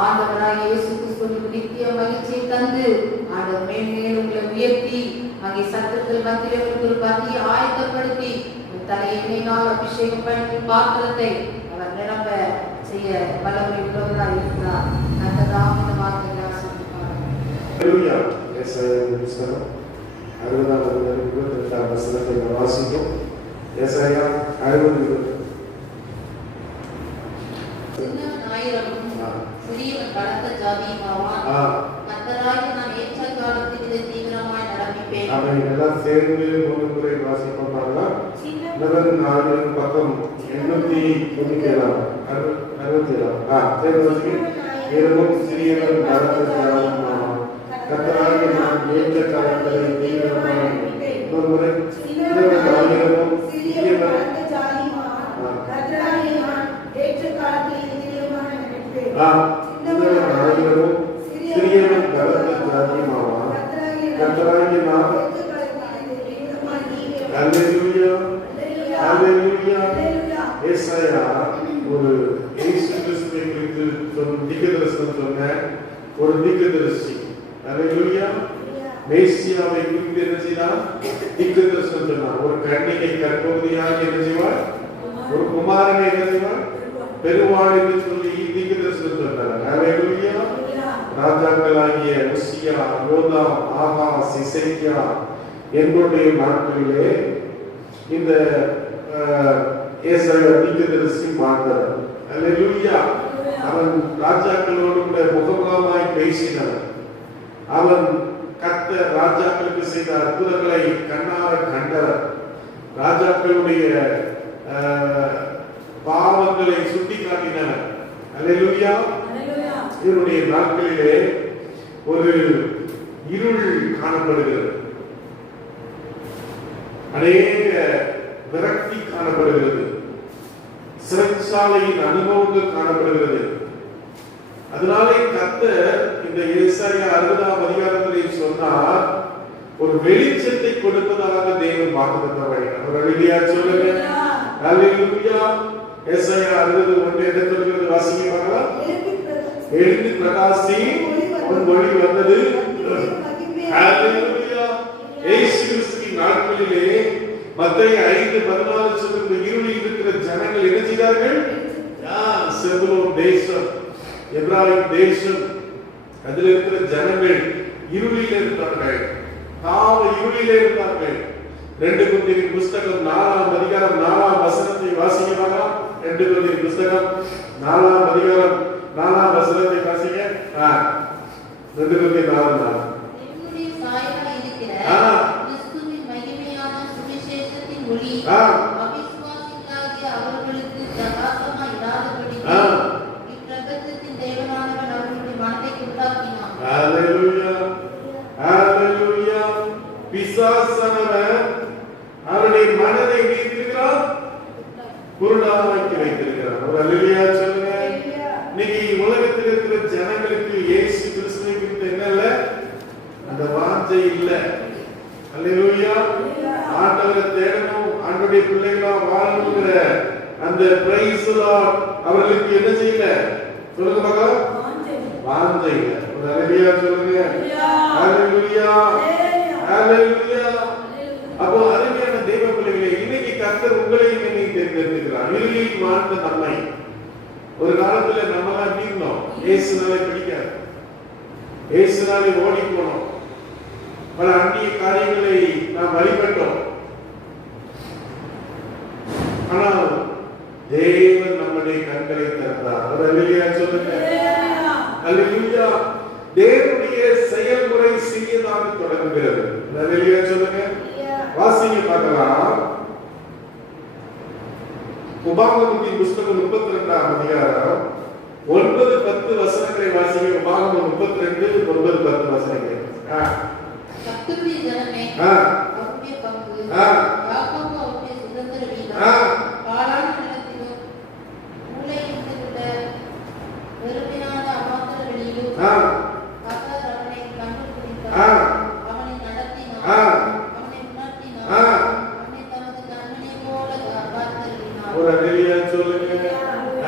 ஆண்டவராகிய இயேசு கிறிஸ்துவுக்கு நித்திய மகிழ்ச்சியை தந்து ஆண்டவர் மேன்மேலும் உங்களை உயர்த்தி அங்கே சத்துக்கள் மத்தியிலே உங்களுக்கு ஒரு பந்தியை ஆயத்தப்படுத்தி தலையை எண்ணெயினால் அபிஷேகம் பண்ணி பாத்திரத்தை அவர் நிரம்ப செய்ய வல்லமை உள்ளவராக இருக்கிறார். அந்த தாமித வார்த்தைகளை ஆசீர்வதிப்பார். ஹல்லேலூயா. ஏசாயா புத்தகம் 60 வசனத்தை வாசிப்போம். ஏசாயா 60. சின்னவன் ஆயிரமும் சிறியவன் பலத்த ஜாதியுமாவான். கர்த்தராகிய நான் ஏற்ற காலத்தில் இதை தீவிரமாய் நடப்பிப்பேன். அவன் எல்லாம் சேர்ந்து 3 முறை வாசிப்பாங்களா? சின்னவன் ஆயிரம் பக்கம் 897. 67. சேர்ந்து வாசிப்பேன். இரவும் சிறியவன் பலத்த ஜாதியுமாவான். கர்த்தராகிய நான் ஏற்ற காலத்தில் தீவிரமாய் ஒரு முறை சின்னவன் ஆயிரமும் சிறியவன் ஆயிரமும் சிறியவன் பலத்த ஜாதியுமாவான். கர்த்தராகிய நான் ஹல்லேலூயா ஹல்லேலூயா. ஏசாயா ஒரு இயேசு கிறிஸ்துவை குறித்து தீர்க்கதரிசனம் சொன்ன ஒரு தீர்க்கதரிசி. ஹல்லேலூயா. மேசியாவை குறித்து என்ன செய்தார்? தீர்க்கதரிசனம் சொன்னார். ஒரு கன்னிகை கர்ப்பவதியாக என்ன செய்வார்? ஒரு குமாரனை என்ன செய்வார்? பெருவாள் என்று சொல்லி தீர்க்கதரிசனம் சொன்னார். ஹல்லேலூயா. ராஜாக்களாகிய உசியா, யோதாம், ஆகாஸ், எசேக்கியா என்பவருடைய நாட்களிலே இந்த ஏசாயா தீர்க்கதரிசி மாண்டார். ஹல்லேலூயா. அவன் ராஜாக்களோடு கூட முகமுகமாய் பேசினான். அவன் கர்த்தர் ராஜாக்களுக்கு செய்த அற்புதங்களை கண்ணார கண்டவர். ராஜாக்களுடைய பாவங்களை சுட்டி காட்டினார். ஹல்லேலூயா. இதனுடைய நாட்களிலே ஒரு இருள் காணப்படுகிறது. அநேக விரக்தி காணப்படுகிறது. சிறைச்சாலையின் அனுபவங்கள் காணப்படுகிறது. அதனாலே கர்த்தர் இந்த ஏசாயா 60 அதிகாரத்திலே சொன்னார், ஒரு வெளிச்சத்தை கொடுப்பதாக தேவன் வாக்குத்தத்தம் பண்ணினார். ஹல்லேலூயா சொல்லுங்க. ஹல்லேலூயா. ஏசாயா 60:1 என்ன சொல்கிறது? வாசிங்க பார்க்கலாம். எழுந்து பிரகாசி, உன் ஒளி வந்தது. ஹல்லேலூயா. இயேசு கிறிஸ்துவின் நாட்களிலே மத்தேயு 5:14 சொல்லுகிறது, இருளில் இருக்கிற ஜனங்கள் என்ன செய்தார்கள்? செபுலோன் தேசம், எப்ராயிம் தேசம், அதில் இருக்கிற ஜனங்கள் இருளில் இருந்தார்கள். பாவ இருளிலே இருந்தார்கள். 2 கொரிந்தியர் புத்தகம் 4 அதிகாரம் 4 வசனத்தை வாசிங்க பார்க்கலாம். 2 கொரிந்தியர் புத்தகம் 4 அதிகாரம் 4 வசனத்தை வாசிங்க. 2 கொரிந்தியர் 4. என்னுடைய சாயலாய் இருக்கிற கிறிஸ்துவின் மகிமையான சுவிசேஷத்தின் ஒளி அவிசுவாசிகளாகிய அவர்களுக்கு பிரகாசமாய் இராதபடி இப்பிரபஞ்சத்தின் தேவனானவன் அவர்களுடைய மனதை குருடாக்கினான். ஹல்லேலூயா. ஹல்லேலூயா. பிசாசானவன் அவருடைய மனதை வைத்திருக்கிறான், குருடாக்கி வைத்திருக்கிறான். ஒரு ஹல்லேலூயா சொல்லுங்க. இன்னைக்கு உலகத்தில் இருக்கிற ஜனங்களுக்கு இயேசு கிறிஸ்துவை குறித்து என்ன இல்ல? அந்த வாஞ்சை இல்ல. ஹல்லேலூயா. ஆண்டவரை தேடணும், ஆண்டவருடைய பிள்ளைகளா வாழணுங்கிற அந்த பிரைஸ் அவர்களுக்கு என்ன செய்யல? சொல்லுங்க பார்க்கலாம். வாஞ்சை இல்ல. ஒரு ஹல்லேலூயா சொல்லுங்க. ஹல்லேலூயா. ஹல்லேலூயா. அப்போ அருமையான தேவ பிள்ளைகளே, இன்னைக்கு கர்த்தர் உங்களையும் என்னையும் தேர்ந்தெடுக்கிறார். இருளில் வாழ்ந்த நம்மை ஒரு காலத்துல நம்மளாம் எப்படி இருந்தோம்? இயேசுனாலே பிடிக்காது, இயேசுனாலே ஓடி போனோம், பல அந்நிய காரியங்களை நாம் வழிபட்டோம். ஆனால் தேவன் நம்முடைய கண்களை திறந்தார். அல்லேலூயா சொல்லுங்க. அல்லேலூயா. தேவனுடைய செயல்முறை சிறியதாக தொடங்குகிறது. அல்லேலூயா சொல்லுங்க. வாசிங்க பார்க்கலாம். உபாகமத்தின் புஸ்தகம் 32ஆம் அதிகாரம் 9-10 வசனங்களை வாசிங்க. உபாகமம் 32 9-10 வசனங்கள். கர்த்தருடைய ஜனமே, அவருடைய பங்கு, யாக்கோபு அவருடைய சுதந்திர வீதம், பாழான நிலத்திலும் மூலையிலுள்ள வெறுமையான அமாத்திர வெளியிலும் கர்த்தர் அவனை கண்டுபிடித்தார், அவனை நடத்தினார், அவனை உணர்த்தினார், அவனை தமது கண்மணி போல காத்தருளினார். ஒரு அல்லேலூயா சொல்லுங்க.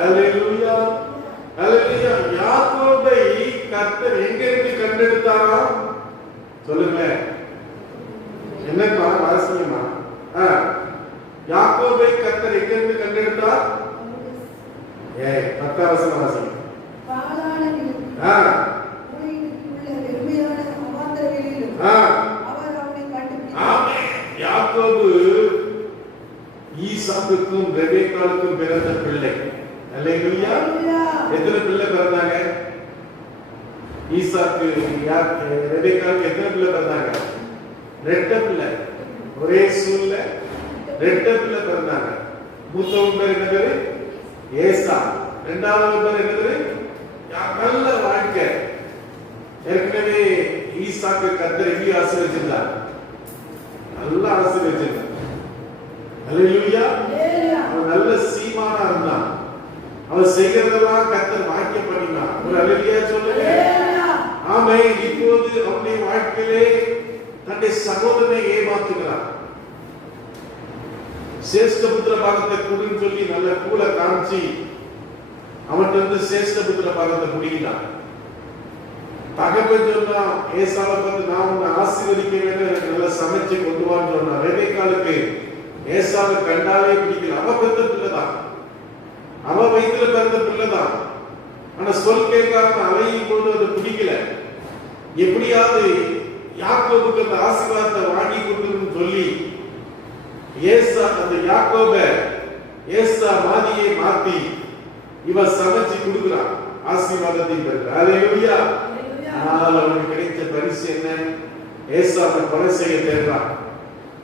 அல்லேலூயா. அல்லேலூயா. யாக்கோபை கர்த்தர் எங்கிருந்து கண்டெடுத்தாரா? சொல்லுங்க. என்னப்பா வாசிங்கம்மா? யாக்கோபை கர்த்தர் எங்கிருந்து கண்டெடுத்தார்? 10 வசனம் வாசிங்க. பாழான நிலத்திலும் மூலையிலுள்ள வெறுமையான அமாத்திர வெளியிலும் அவர் அவனை கண்டுபிடித்தார். ஆமென். யாக்கோபு ஈசாக்குக்கும் ரெபெக்காளுக்கும் பிறந்த பிள்ளை. அல்லேலூயா. எத்தனை பிள்ளை பிறந்தாங்க? ஈசாக்கு ரெபெக்காளுக்கு எத்தனை பிள்ளை பிறந்தாங்க? 2 பிள்ளை. ஒரே சூழ்ல 2 பிள்ளை பிறந்தாங்க. மூத்தவன் பேர் என்ன பேரு? ஏசா. இரண்டாவது பேர் என்ன பேரு? நல்ல வாழ்க்கை. ஏற்கனவே ஈசாக்கு கர்த்தர் எப்படி ஆசீர்வதிச்சிருந்தார்? நல்ல ஆசீர்வதிச்சிருந்தார். அல்லேலூயா. அவன் நல்ல சீமானா இருந்தான். அவன் செய்கிறதெல்லாம் கர்த்தர் வாக்கியம் பண்ணினான். ஒரு அல்லேலூயா சொல்லுங்க. ஆமென். இப்போது அவனுடைய வாழ்க்கையிலே தன்னுடைய சகோதரனை ஏமாத்துகிறான். சேஷ்ட புத்திர பாகத்தை குடுன்னு சொல்லி நல்ல கூல காமிச்சு அவன்கிட்ட இருந்து சேஷ்ட புத்திர பாகத்தை குடிக்கிறான். தகப்பன் சொன்னா ஏசாவை பார்த்து நான் உன்னை ஆசீர்வதிக்க வேண்டும், எனக்கு நல்லா சமைச்சு கொண்டு வான்னு சொன்னா. ரெபெக்காளுக்கு ஏசாவை கண்டாலே பிடிக்கல. அவ பெத்த பிள்ளைதான், அவ வயிற்றுல பிறந்த பிள்ளைதான். ஆனா சொல் கேட்காம அவையும் கொண்டு அது பிடிக்கல. எப்படியாவது யாக்கோபுக்கு அந்த ஆசீர்வாதத்தை வாங்கி கொடுக்கணும்னு சொல்லி ஏசா அந்த யாக்கோப ஏசா மாதிரியை மாத்தி இவ சமைச்சு கொடுக்கிறான். ஆசீர்வாதத்தை பெற்றார். அல்லேலூயா. ஆனால் அவனுக்கு கிடைத்த பரிசு என்ன? ஏசாவை கொலை செய்ய தேடுறான்.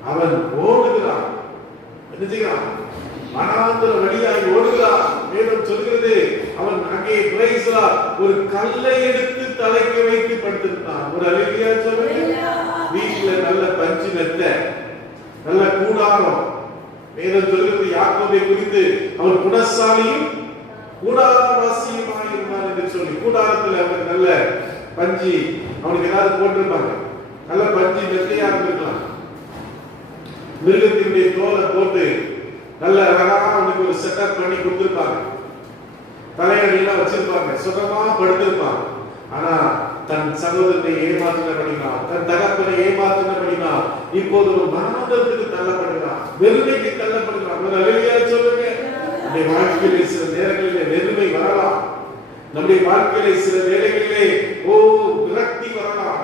அவன் ஓடுகிறான். என்ன செய்யறான்? வனாந்தர வழியாய் ஓடுகிறான். வேதம் சொல்கிறது அவன் அங்கே ஒரு கல்லை எடுத்து தலைக்கு வைத்து படுத்திருந்தான். ஒரு அல்லேலூயா சொல்லுங்க. வீட்டுல நல்ல பஞ்சு மெத்த, நல்ல கூடாரம். வேதம் சொல்கிறது யாக்கோபை குறித்து அவன் குணசாலியும் கூடாரவாசியுமாய் இருந்தான் என்று சொல்லி. கூடாரத்துல அவன் நல்ல பஞ்சு அவனுக்கு ஏதாவது போட்டிருப்பாங்க. நல்ல பஞ்சு மெத்தையா இருந்திருக்கலாம். மிருகத்தினுடைய தோலை போட்டு நல்ல அழகா அவனுக்கு ஒரு செட்டப் பண்ணி கொடுத்திருப்பாங்க. தலையடியெல்லாம் வச்சிருப்பாங்க. சுகமா படுத்திருப்பான். ஆனா தன் சகோதரனை ஏமாற்றினபடினால், தன் தகப்பனை ஏமாற்றினபடினால் இப்போது ஒரு மரணத்துக்கு தள்ளப்படுகிறான், வெறுமைக்கு தள்ளப்படுகிறான். அல்லேலூயா சொல்லுங்க. நம்முடைய வாழ்க்கையிலே சில நேரங்களிலே வெறுமை வரலாம். நம்முடைய வாழ்க்கையிலே சில வேளைகளிலே விரக்தி வரலாம்.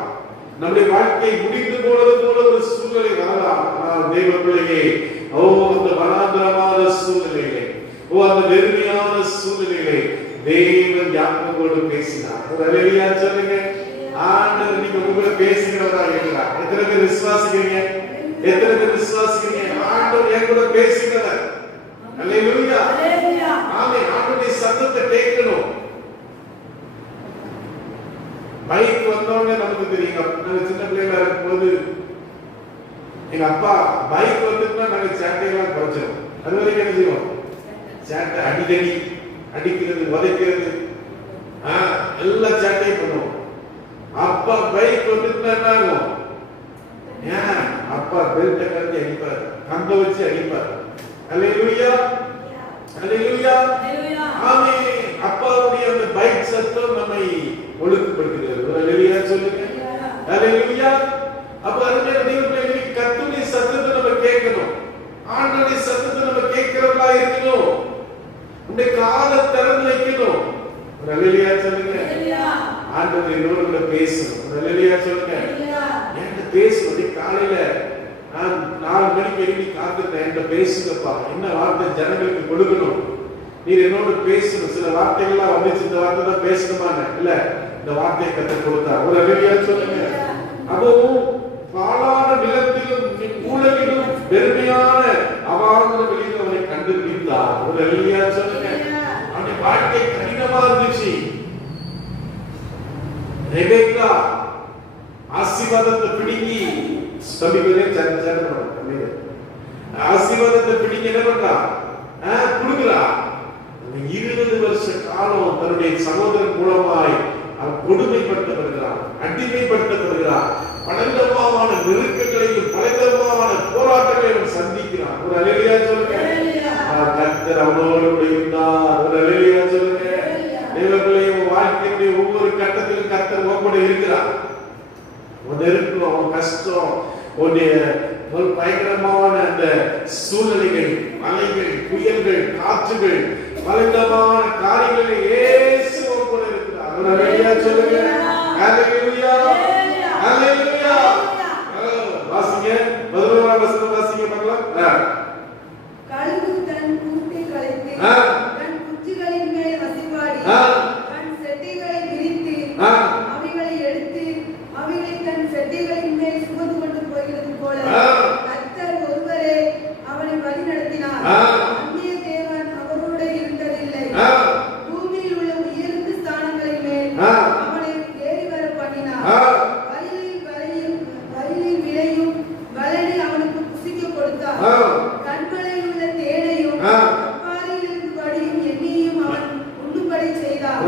நம்முடைய வாழ்க்கை முடிந்து போனது போல ஒரு சூழ்நிலை வரலாம். ஆனால் தேவ பிள்ளையே, அந்த வனாந்தரமான சூழ்நிலையிலே, அந்த வெறுமையான சூழ்நிலையிலே தேவன் யாக்கோபோடு பேசினார். அல்லேலூயா சொல்லுங்க. ஆண்டவர் நீங்க உங்களை பேசுகிறவரா இருக்கிறார். எத்தனை பேர் விசுவாசிக்கிறீங்க? எத்தனை பேர் விசுவாசிக்கிறீங்க? ஆண்டவர் என் கூட பேசுகிறவர். அல்லேலூயா. ஆமென். ஆண்டவருடைய சத்தத்தை கேட்கணும். பைக் வந்தோடனே நமக்கு தெரியுங்க. நாங்க சின்ன பிள்ளைகளா இருக்கும்போது எங்க அப்பா பைக் வந்துட்டுனா நாங்க சேட்டையெல்லாம் குறைச்சிடும். அது வரைக்கும் என்ன செய்வோம்? சேட்டை அடிக்கடி அடிக்கிறது, உதைக்கிறது, எல்லா சேட்டையும் பண்ணுவோம். அப்பா பைக் வந்துட்டுனா என்ன ஆகும்? அப்பா பெல்ட்டை கட்டி அடிப்பார், கம்ப வச்சு அடிப்பார். அல்லேலூயா. அல்லேலூயா. ஆமென். அப்பாவுடைய அந்த பைக் சத்தம் நம்மை ஒழுங்குபடுத்துகிறது. அல்லேலூயா சொல்லுங்க. அல்லேலூயா. அப்ப அதுக்கு தேவனுடைய கர்த்தருடைய சத்தத்தை நம்ம கேட்கணும். ஆண்டவருடைய சத்தத்தை ஒரு அல்லேலூயா சொல்லுங்க. ஆண்டவர் என்னோட கூட பேசணும். ஒரு அல்லேலூயா சொல்லுங்க. என்கிட்ட பேசணும். காலையில நான் 4 மணிக்கு எழுதி காத்துட்டேன். என்கிட்ட பேசுங்கப்பா, என்ன வார்த்தை ஜனங்களுக்கு கொடுக்கணும், நீர் என்னோட பேசணும். சில வார்த்தைகள்லாம் வந்துச்சு, இந்த வார்த்தை தான் பேசணுமான்னு இல்ல, இந்த வார்த்தையை கற்றுக் கொடுத்தார். ஒரு அல்லேலூயா சொல்லுங்க. அதுவும் பாலான நிலத்திலும் ஊழலிலும் பெருமையான அவார்ந்த வெளியில் அவனை கண்டுபிடித்தார். ஒரு அல்லேலூயா சொல்லுங்க. அவனுடைய வாழ்க்கை கடினமா இருந்துச்சு. ரெபெக்கா ஆசீர்வாதத்தை பிடிங்கி ஆசீர்வாதத்தை பிடிங்க என்ன பண்றா, கொடுக்குறா. 20 வருஷ காலம் தன்னுடைய சகோதரன் மூலமாய் அவன் கொடுமைப்படுத்தப்படுகிறான், அடிமைப்படுத்தப்படுகிறான். பலவிதமான நெருக்கங்களையும் பலவிதமான போராட்டங்களையும் சந்திக்கிறான். ஒரு அல்லேலூயா சொல்லுங்க. கர்த்தர் அவனோடு இருந்தார். ஒரு அல்லேலூயா சொல்லுங்க. தேவர்களையும் வாழ்க்கையுடைய ஒவ்வொரு கட்டத்திலும் கர்த்தர் உங்களோட இருக்கிறார். நெருக்கம், அவன் கஷ்டம், ஒரு பயங்கரமான அந்த சூழ்நிலைகள், மலைகள், புயல்கள், காற்றுகள், பலவிதமான காரியங்களை இயேசு கூட இருக்கிறார். அல்லேலூயா சொல்லுங்க. அல்லேலூயா, அல்லேலூயா. வாசிங்க 11ஆம் வசனம் வாசிங்க பார்க்கலாம். கழுகு தன் கூட்டை கலைத்து தன் குஞ்சுகளின் மேல் அசைவாடி தன் செட்டைகளை விரித்து அவைகளை எடுத்து அவைகளை தன் செட்டைகளின் மேல் சுமந்து கொண்டு போகிறது போல கர்த்தர் ஒருவரே அவனை வழி நடத்தினார். அந்நிய தேவன் அவரோட இருந்ததில்லை. பூமியில் உள்ள உயர்ந்த ஸ்தானங்களின் மேல் அவனை ஏறி வர பண்ணினார். வயலில் விளையும் பலனை அவனுக்கு புசிக்க கொடுத்தார். கண்மலையில் உள்ள தேனையும் கப்பாலில் இருந்து வடியும் எண்ணெயையும் அவன் உண்ணும்படி செய்தார்.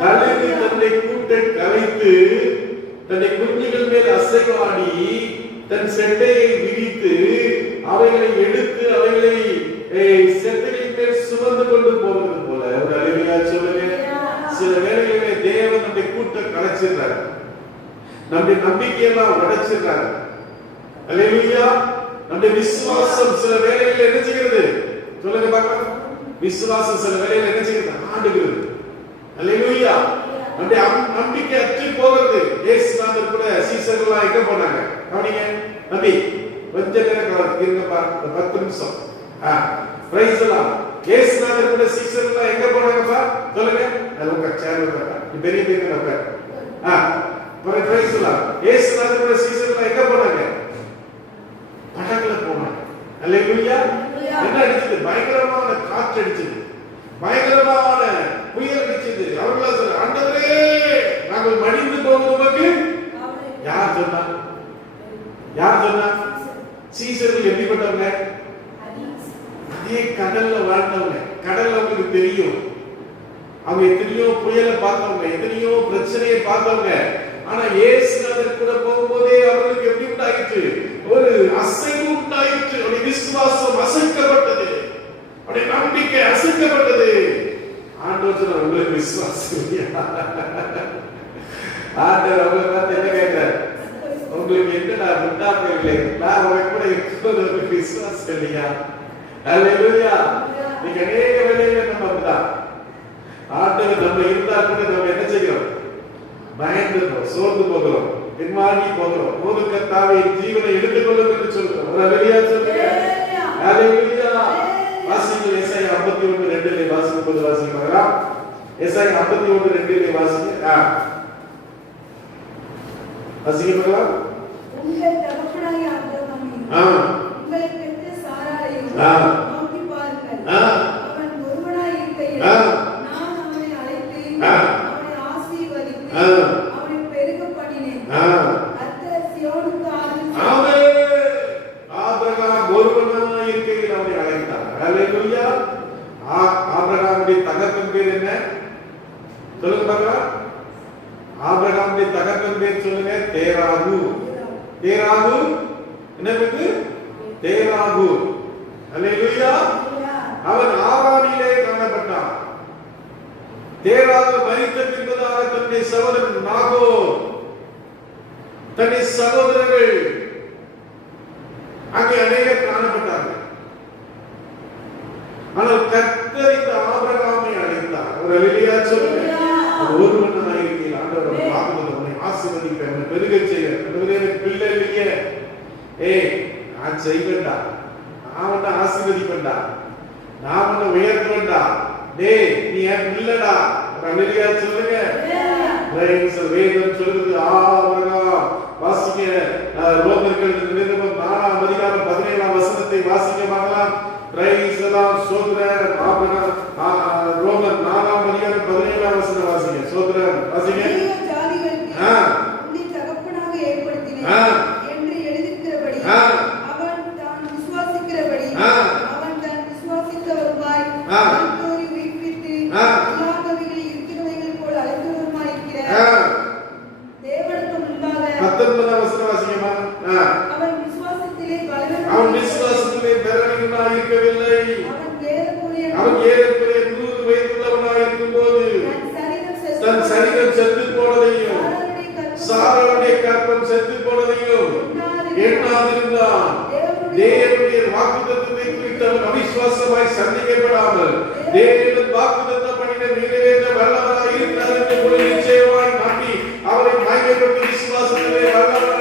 கழுகு தன்னை கூட்டை கலைத்து தன்னை குஞ்சுகள் மேல் அசைவாடி தன் செட்டையை விரித்து அவைகளை எடுத்து அவைகளை செட்டைகளின் மேல் சுமந்து கொண்டு போவது போல. ஒரு அல்லேலூயா சொல்லுங்க. சில வேளைகளிலே தேவன் நம்முடைய கூட்டை கலைச்சிடுறாரு, நம்முடைய நம்பிக்கையெல்லாம் உடைச்சிடுறாரு. அல்லேலூயா. நம்முடைய விசுவாசம் சில வேளைகளில் என்ன செய்கிறது சொல்லுங்க பார்க்கலாம். விசுவாசம் சில வேளைகளில் என்ன செய்கிறது, ஆண்டுகிறது. அல்லேலூயா. நம்முடைய நம்பிக்கை அற்று போகிறது. இயேசுநாதர் கூட சீசர்கள்லாம் எங்க போனாங்க கவனிங்க. நம்பி கொஞ்ச நேரம் இருங்க பாருங்க, 10 நிமிஷம். பிரைஸ் எல்லாம் இயேசுநாதர் கூட சீசர்கள்லாம் எங்க போனாங்கப்பா சொல்லுங்க. அது உங்க சேனல் உட்கார், பெரிய பெரிய உட்கார். பிரைஸ் எல்லாம் இயேசுநாதர் கூட சீசர்கள்லாம் எங்க போனாங்க, படகுல போனாங்க. அல்லேலூயா. என்ன அடிச்சது, பயங்கரமான காற்று அடிச்சது, பயங்கரமான புயல் அடிச்சது. அவர்களாம் சொல்ல, ஆண்டவரே நாங்கள் மடிந்து போவதற்கு யார் சொன்னா, யார் சொன்னா? சீசர்கள் எப்படிப்பட்டவங்க? அதே கடல்ல வாழ்ந்தவங்க. கடல் அவங்களுக்கு தெரியும். அவங்க எத்தனையோ புயலை பார்த்தவங்க, எத்தனையோ பிரச்சனையை பார்த்தவங்க. ஆனா இயேசுநாதர் கூட போகும்போதே அவர்களுக்கு எப்படி உண்டாயிற்று, ஒரு அசைவு உண்டாயிற்று. அவருடைய விசுவாசம் அசைக்கப்பட்டது, அவருடைய நம்பிக்கை அசைக்கப்பட்டது. ஆண்டவர் சொன்னார், உங்களுக்கு விசுவாசம் இல்லையா? ஆண்டவர் அவங்களை பார்த்து என்ன கேட்கிறார், உங்களுக்கு என்ன உண்டாக்கவில்லை, நான் உங்க கூட இருக்கும்போது உங்களுக்கு விசுவாசம் இல்லையா? அல்லேலூயா. நீங்க அநேக வேளையில நம்ம அப்படிதான், ஆண்டவர் நம்ம இருந்தா கூட நம்ம என்ன செய்கிறோம், பயந்துறோம், சோர்ந்து போகிறோம், பின்வாங்கி போகிறோம். கர்த்தாவே ஜீவனை எடுத்துக்கொள்ளும் என்று சொல்கிறோம். அல்லேலூயா சொல்லுங்க. அல்லேலூயா. வாசிங்க எசாயா 51:2 வாசிக்கும் போது வாசிங்க பார்க்கலாம். எசாயா 51:2 வாசிங்க. வாசிங்க பார்க்கலாம். உங்கள் தகப்பனாகிய ஆபிரகாமையும் உங்களை பெற்ற சாராளையும் நோக்கி பாருங்கள். அவன் ஒருவனாய் இருக்கையில் நான் அவனை அழைத்து அவனை ஆசீர்வதித்து அவனை பெருக பண்ணினேன். கர்த்தர் சீயோனுக்கு ஆமென். ஆபிரகாம் ஒருவனாய் இருக்கையில் அவனை அழைத்தார். அல்லேலூயா. ஆபிரகாமுடைய தகப்பன் பேர் என்ன சொல்லுங்க பார்க்கலாம். ஆபிரகாமுடைய தகப்பன் பேர் சொல்லுங்க, தேராகு. தேராகு என்ன பேரு? தேராகு. அல்லேலூயா. அவன் ஆரானிலே காணப்பட்டான். தேராகு மரித்த பின்பதாக தன்னுடைய சகோதரன் நாகோர், தன்னுடைய சகோதரர்கள் அங்கே அநேகர் காணப்பட்டார்கள். ஆனால் கர்த்தர் இந்த ஆபிரகாமை அல்லேலூயா சொல்லுங்க. அது ஒரு மன்னனா இருக்கீங்க. ஆண்டவரோட வாக்குத்தத்தம் உன்னை ஆசீர்வதிப்பேன், உன்னை பெருகச் செய்வேன். ஆண்டவரே எனக்கு பிள்ளை இல்லையே, நான் செய்வேன்டா, நான் உன்னை ஆசீர்வதிப்பேன்டா, நான் உன்னை உயர்த்துவேன்டா, நீ என் பிள்ளைடா. அல்லேலூயா சொல்லுங்க. வேதம் சொல்லுது. வாசிக்க ரோமர்கள் நிருபம் 4ஆம் அதிகாரம் 17ஆம் வசனத்தை வாசிக்க பார்க்கலாம். பிரைஸ் எல்லாம் சோதரர் ரோமர் 4ஆம் அதிகாரம் 17ஆம் வசனம் வாசிங்க. சோதரர் வாசிங்க. தகப்பனாக ஏற்படுத்தினார் என்று எழுதியிருக்கிறபடி அவன் தான் விசுவாசிக்கிறபடி அவன் தான் விசுவாசித்தவருமாய் மரித்தோரை உயிர்ப்பித்து இல்லாதவைகளை இருக்கிறவைகள் போல அழைத்தவருமாய் இருக்கிறார். தேவனுக்கு முன்பாக 19ஆம் வசனம் வாசிங்கம்மா. அவன் விசுவாசத்திலே பலவீனனாய் இருக்கவில்லை. அவன் ஏறக்குறைய 100 வயதுள்ளவனாய் இருக்கும்போது தன் சரீரம் செத்து போனதையும் சாராளுடைய கர்ப்பம் செத்து போனதையும் எண்ணாதிருந்தான். தேவனுடைய வாக்குத்தத்தத்தை குறித்து அவன் அவிசுவாசமாய் சந்தேகப்படாமல் தேவன் வாக்குத்தத்தம் பண்ணின நிறைவேற்ற வல்லவராய் இருக்கிறார் என்று ஒரு நிச்சயமாய் நாட்டி அவரை மகிமைப்படுத்தி விசுவாசத்திலே வல்லவரான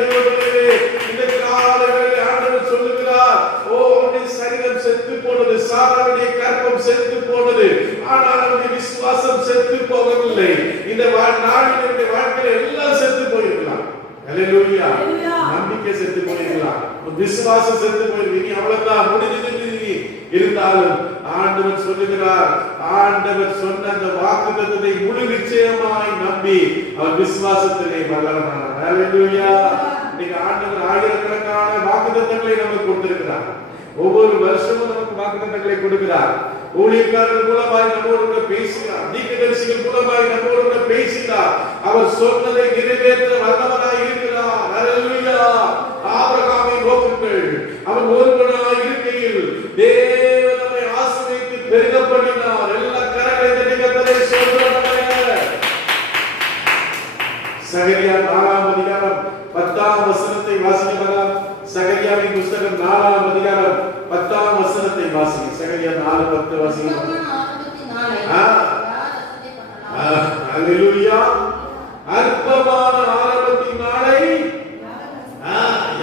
தேவனே, இந்த காலங்களில் ஆண்டவர் சொல்லுகிறார், அவனுடைய சரீரம் செத்து போனது, சாராளுடைய கர்ப்பம் செத்து போனது, ஆனால் அவனுடைய விசுவாசம் செத்து போகவில்லை. இந்த நாளினுடைய வாழ்க்கையில எல்லாம் செத்து போயிருக்கலாம். அல்லேலூயா. நம்பிக்கை செத்து போயிருக்கலாம், விசுவாசம் செத்து போயிருக்கீங்க, அவ்வளவுதான் முடிஞ்சது. இருந்தாலும் ஆண்டவர் சொல்லுகிறார், ஆண்டவர் சொன்ன அந்த வாக்குத்தத்தத்தை முழு நிச்சயமாய் நம்பி அவர் விசுவாசத்திலே வல்லவனானார். அல்லேலூயா. இன்னைக்கு ஆண்டவர் ஆயிரக்கணக்கான வாக்குத்தத்தங்களை நமக்கு கொடுத்திருக்கிறார். ஒவ்வொரு வருஷமும் நமக்கு வாக்குத்தத்தங்களை கொடுக்கிறார். ஊழியக்காரர்கள் மூலமாய் நம்மோடு பேசுகிறார், தீர்க்கதரிசிகள் மூலமாய் நம்மோடு பேசுகிறார். அவர் சொன்னதை நிறைவேற்ற வல்லவராய் இருக்கிறார். அல்லேலூயா. ஆபிரகாமை நோக்குங்கள், அவன் ஒருவனாய் இருக்கையில் தேவன் நம்மை ஆசீர்வதித்து பெருக பண்ணினார். எல்லா கரங்களை தட்டி கர்த்தரை ஸ்தோத்திரப்படுத்துங்க. சகரியா 4ஆம் அதிகாரம் 10ஆம் வசனத்தை வாசிக்கலாம். சகரியாவின் புத்தகம் 4ஆம் அதிகாரம் 10ஆம் வசனத்தை வாசிங்க. சகரியா 4:10 வாசிங்க. அல்லேலூயா. அற்பமான ஆரம்பத்தின் நாளை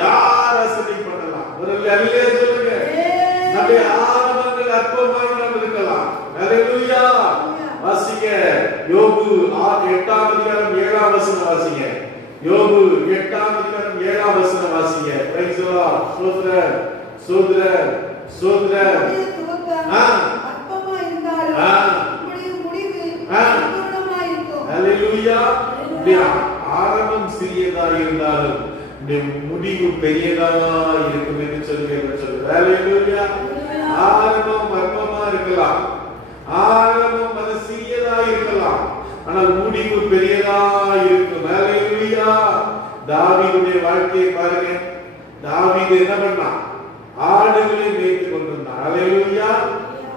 யார் ரசனை பண்ணலாம்? ஒரு அல்லேலூயா சொல்லுங்க. நம்முடைய ஆரம்பங்கள் அற்பமாய் நாம் இருக்கலாம். அல்லேலூயா. வாசிங்க. யோபு 8ஆம் அதிகாரம் 7ஆம் வசனம் வாசிங்க. யோபு 8ஆம் அதிகாரம் 7ஆம் வசனம் வாசிங்க. Praise the Lord. சோத்ரர் சோத்ரர் சோத்ரர். அற்பமாய் இருந்தாலும் உம்முடைய முடிவு பூரணமாய் இருக்கும். அல்லேலூயா. ஆரம்பம் சிறியதா இருந்தாலும் முடிவு பெரியதா இருக்கும் என்று சொல்லுங்க. அல்லேலூயா. ஆரம்பம் அற்பமா இருக்கலாம், ஆரம்பம் அது சிறியதா இருக்கலாம், ஆனால் முடிவு பெரியதா இருக்கும். அல்லேலூயா. தாவீதுடைய வாழ்க்கையை பாருங்க. தாவீது என்ன பண்ணான்? ஆடுகளை மேய்த்து கொண்டிருந்தான். அல்லேலூயா.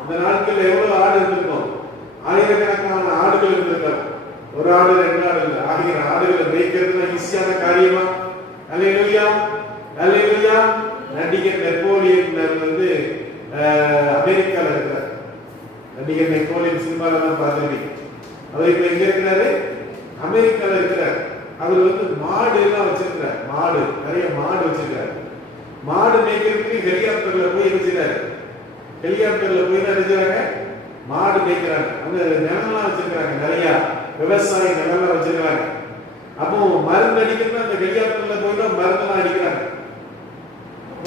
இந்த நாட்கள் எவ்வளவு ஆடு இருந்திருக்கும்? ஆயிரக்கணக்கான ஆடுகள் இருந்திருக்கும். ஒரு ஆடு 2 ஆடு இல்லை, 1000 ஆடுகளை மேய்க்கிறது ஈஸியான காரியமா? அல்லேலூயா. அல்லேலூயா. நடிகர் நெப்போலியன் வந்து அமெரிக்கால இருக்கிறார். நடிகர் நெப்போலியன் சினிமால தான் பார்த்திருக்கீங்க. அவர் இப்ப எங்க இருக்கிறாரு? அமெரிக்கால இருக்கிறார். அவர் வந்து மாடு எல்லாம் வச்சிருக்கிறார். மாடு, நிறைய மாடு வச்சிருக்காரு. மாடு மேய்க்கிறதுக்கு ஹெலிகாப்டர்ல போய் வச்சிருக்காரு. ஹெலிகாப்டர்ல போய் தான் வச்சிருக்காங்க, மாடு மேய்க்கிறாங்க. அங்க நிலம்லாம் வச்சிருக்காங்க, நிறைய விவசாய நிலம்லாம் வச்சிருக்காங்க. அப்போ மருந்து அடிக்கணும்னா அந்த ஹெலிகாப்டர்ல போய் தான் மருந்தெல்லாம் அடிக்கிறாங்க.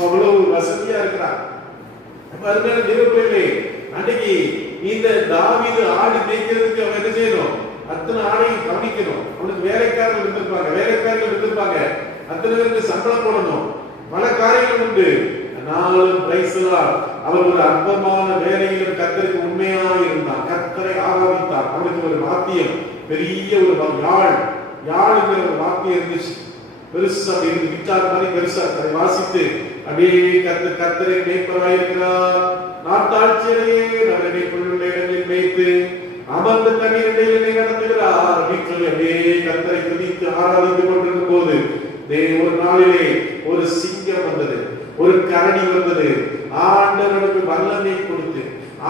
அவ்வளவு வசதியா இருக்கிறாங்க. அதனால தேவப்பிள்ளைகளே, அன்னைக்கு இந்த தாவீது ஆடு மேய்க்கிறதுக்கு அவன் என்ன செய்யணும்? அத்தனை ஆடையும் கவனிக்கணும். அவனுக்கு வேலைக்காரர்கள் இருந்திருப்பாங்க, அத்தனை பேருக்கு சம்பளம் போடணும், பல காரியங்கள் உண்டு. நாளும் அவர் ஒரு அற்பமான வேலையிலும் கர்த்தருக்கு உண்மையாக இருந்தான். கர்த்தரை ஆராதித்தார். அவனுக்கு ஒரு வாத்தியம், பெரிய ஒரு யாழ்ங்கிற ஒரு வாத்தியம் இருந்துச்சு. பெருசா இருந்து கிட்டார் மாதிரி பெருசா அதை வாசித்து அப்படியே கர்த்தரை மேய்ப்பராயிருக்கிறார். நாட்டாட்சியரையே நகரை கொள்ளுள்ள இடங்களில் மேய்த்து அமர்ந்த தண்ணீர் இடையிலே நடத்துகிறார் அப்படின்னு சொல்லி அப்படியே கர்த்தரை துதித்து ஆராதித்துக் கொண்டிருக்கும் போது ஒரு நாளிலே ஒரு சிங்கம் வந்தது, ஒரு கரடி வந்தது. ஆண்டவனுக்கு வல்லமை கொடுத்து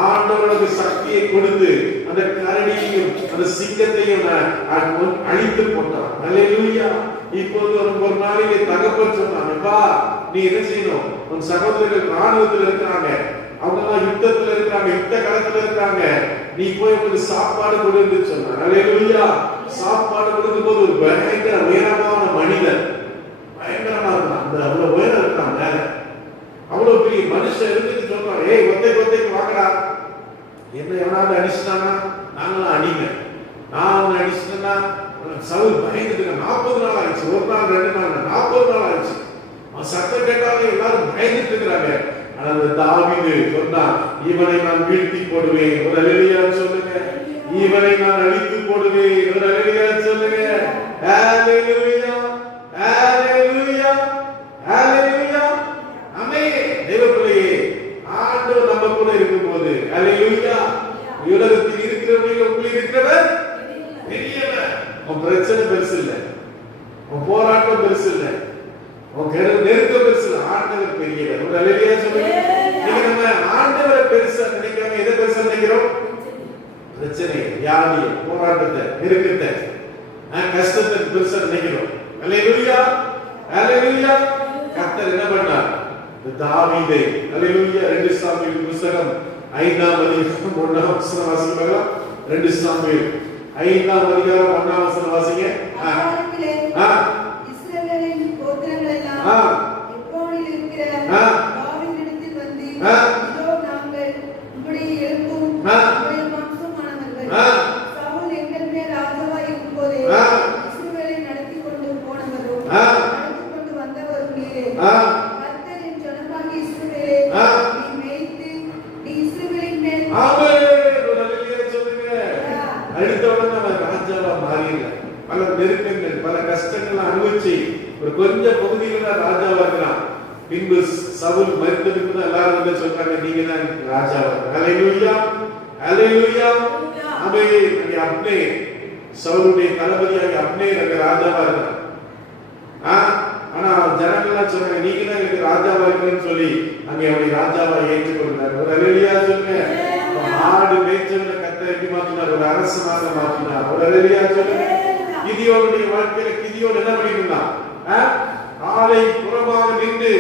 ஆண்டவர் ஆண்டவருக்கு சக்தியை கொடுத்து அந்த கரடியையும் அந்த சிங்கத்தையும் அழித்து போட்டான். அல்லேலூயா. இப்போது ஒரு நாளிலே தகப்பன் சொன்னாங்கப்பா, நீ என்ன செய்யணும், உன் சகோதரர்கள் ராணுவத்தில் இருக்கிறாங்க, அவங்க எல்லாம் யுத்தத்துல இருக்காங்க, யுத்த களத்துல இருக்காங்க, நீ போய் உங்களுக்கு சாப்பாடு கொடுன்னு சொன்னாங்க. அல்லேலூயா. சாப்பாடு கொடுக்கும் போது ஒரு பயங்கர உயரமான மனிதன், பயங்கரமா இருந்தான், அந்த அவ்வளவு உயரம் இருக்கான் மேல, அவ்வளவு பெரிய மனுஷன் இருந்துட்டு சொல்றான், ஏய் ஒத்தைக்கு வாங்கடா, என்ன எவனாவது அடிச்சுட்டானா நாங்களாம் அடிங்க, நான் அவனை அடிச்சுட்டேன்னா சவுல் பயந்துட்டு 40 நாள் ஆயிடுச்சு, ஒரு நாள் 2 நாள் 40 நாள் ஆயிடுச்சு. அவன் சத்தம் கேட்டாலே எல்லாரும் பயந்துட்டு இருக்கிறாங்க. ஆனா அந்த தாவீது சொன்னான், இவனை நான் வீழ்த்தி போடுவேன். ஒரு அல்லேலூயா சொல்லுங்க. இவனை நான் அழித்து போடுவேன். ஒரு அல்லேலூயா சொல்லுங்க. ஹalleluya, ஹalleluya, ஹalleluya. ஆமென். தேவப்பிள்ளையே, ஆண்டவர் நம்ம கூட இருக்கும்போது ஹalleluya, உலகத்தில் இருக்கிறவர்கள் உங்களுக்கு இருக்கிறவர் பெரியவர். உன் பிரச்சனை பெருசு இல்லை, உன் போராட்டம் பெருசு இல்லை, உன் நெருக்கம் பெருசு இல்லை, ஆண்டவர் பெரியவர். ஒரு அல்லேலூயா சொல்லுங்க. நீங்க நம்ம ஆண்டவரை பெருசா நினைக்காம எதை பெருசா நினைக்கிறோம்? பிரச்சனை, வியாதியை, போராட்டத்தை, நெருக்கத்தை, கஷ்டத்தை பெருசா நினைக்கிறோம். அல்லேலூயா, அல்லேலூயா. கர்த்தர் என்ன பண்ணார்? தாவீதை அல்லேலூயா 2 சாமுவேல் புத்தகம் 5ஆம் அதிகாரம் 1ஆம் வசனம் வாசிங்க. 2 சாமுவேல் 5ஆம் அதிகாரம் 1ஆம் வசனம் வாசிங்க. இஸ்ரவேலின் கோத்திரங்கள் எல்லாம் எப்ரோனில் இருக்கிற தாவீதினிடத்தில் வந்து, இதோ நாங்கள் உம்முடைய எலும்பும் உம்முடைய மாம்சமானவர்கள். சவுல் எங்கள் மேல் ராஜாவாய் இருக்கும்போதே இஸ்ரவேலை நடத்தி கொண்டு போனவரும் நடத்தி கொண்டு வந்தவரும் நீரே. கர்த்தர் என் ஜனமாகிய இஸ்ரவேலை நீ மேய்த்து நீ இஸ்ரவேலின் மேல் அடுத்தவன் நம்ம ராஜாவா மாறிடல. பல நெருக்கங்கள், பல கஷ்டங்கள் அனுபவிச்சு ஒரு கொஞ்சம் பகுதியில தான் ராஜாவா இருக்கிறான். பின்பு சவுல் மரித்ததுக்கு எல்லாரும் வந்து சொல்றாங்க, நீங்க தான் ராஜாவா. அல்லேலூயா, அல்லேலூயா. ஆமென். அப்னேர், சவுலுடைய தளபதியாக அப்னேர் அங்க ராஜாவா இருக்கிறான். ஆனா ஜனங்கள்லாம் சொன்னாங்க, நீங்க தான் எனக்கு ராஜாவா இருக்கணும்னு சொல்லி அங்க அவனை ராஜாவா ஏற்றுக்கொண்டார். ஒரு அல்லேலூயா சொல்லுங்க. ஆடு மேய்ச்சவனை கர்த்தர் எப்படி மாற்றினார்? ஒரு அரசனாக மாற்றினார். ஒரு அல்லேலூயா சொல்லுங்க. கிதியோனுடைய வாழ்க்கையில கிதியோன் என்ன பண்ணிருந்தான்? ஆலை புறமாக நின்று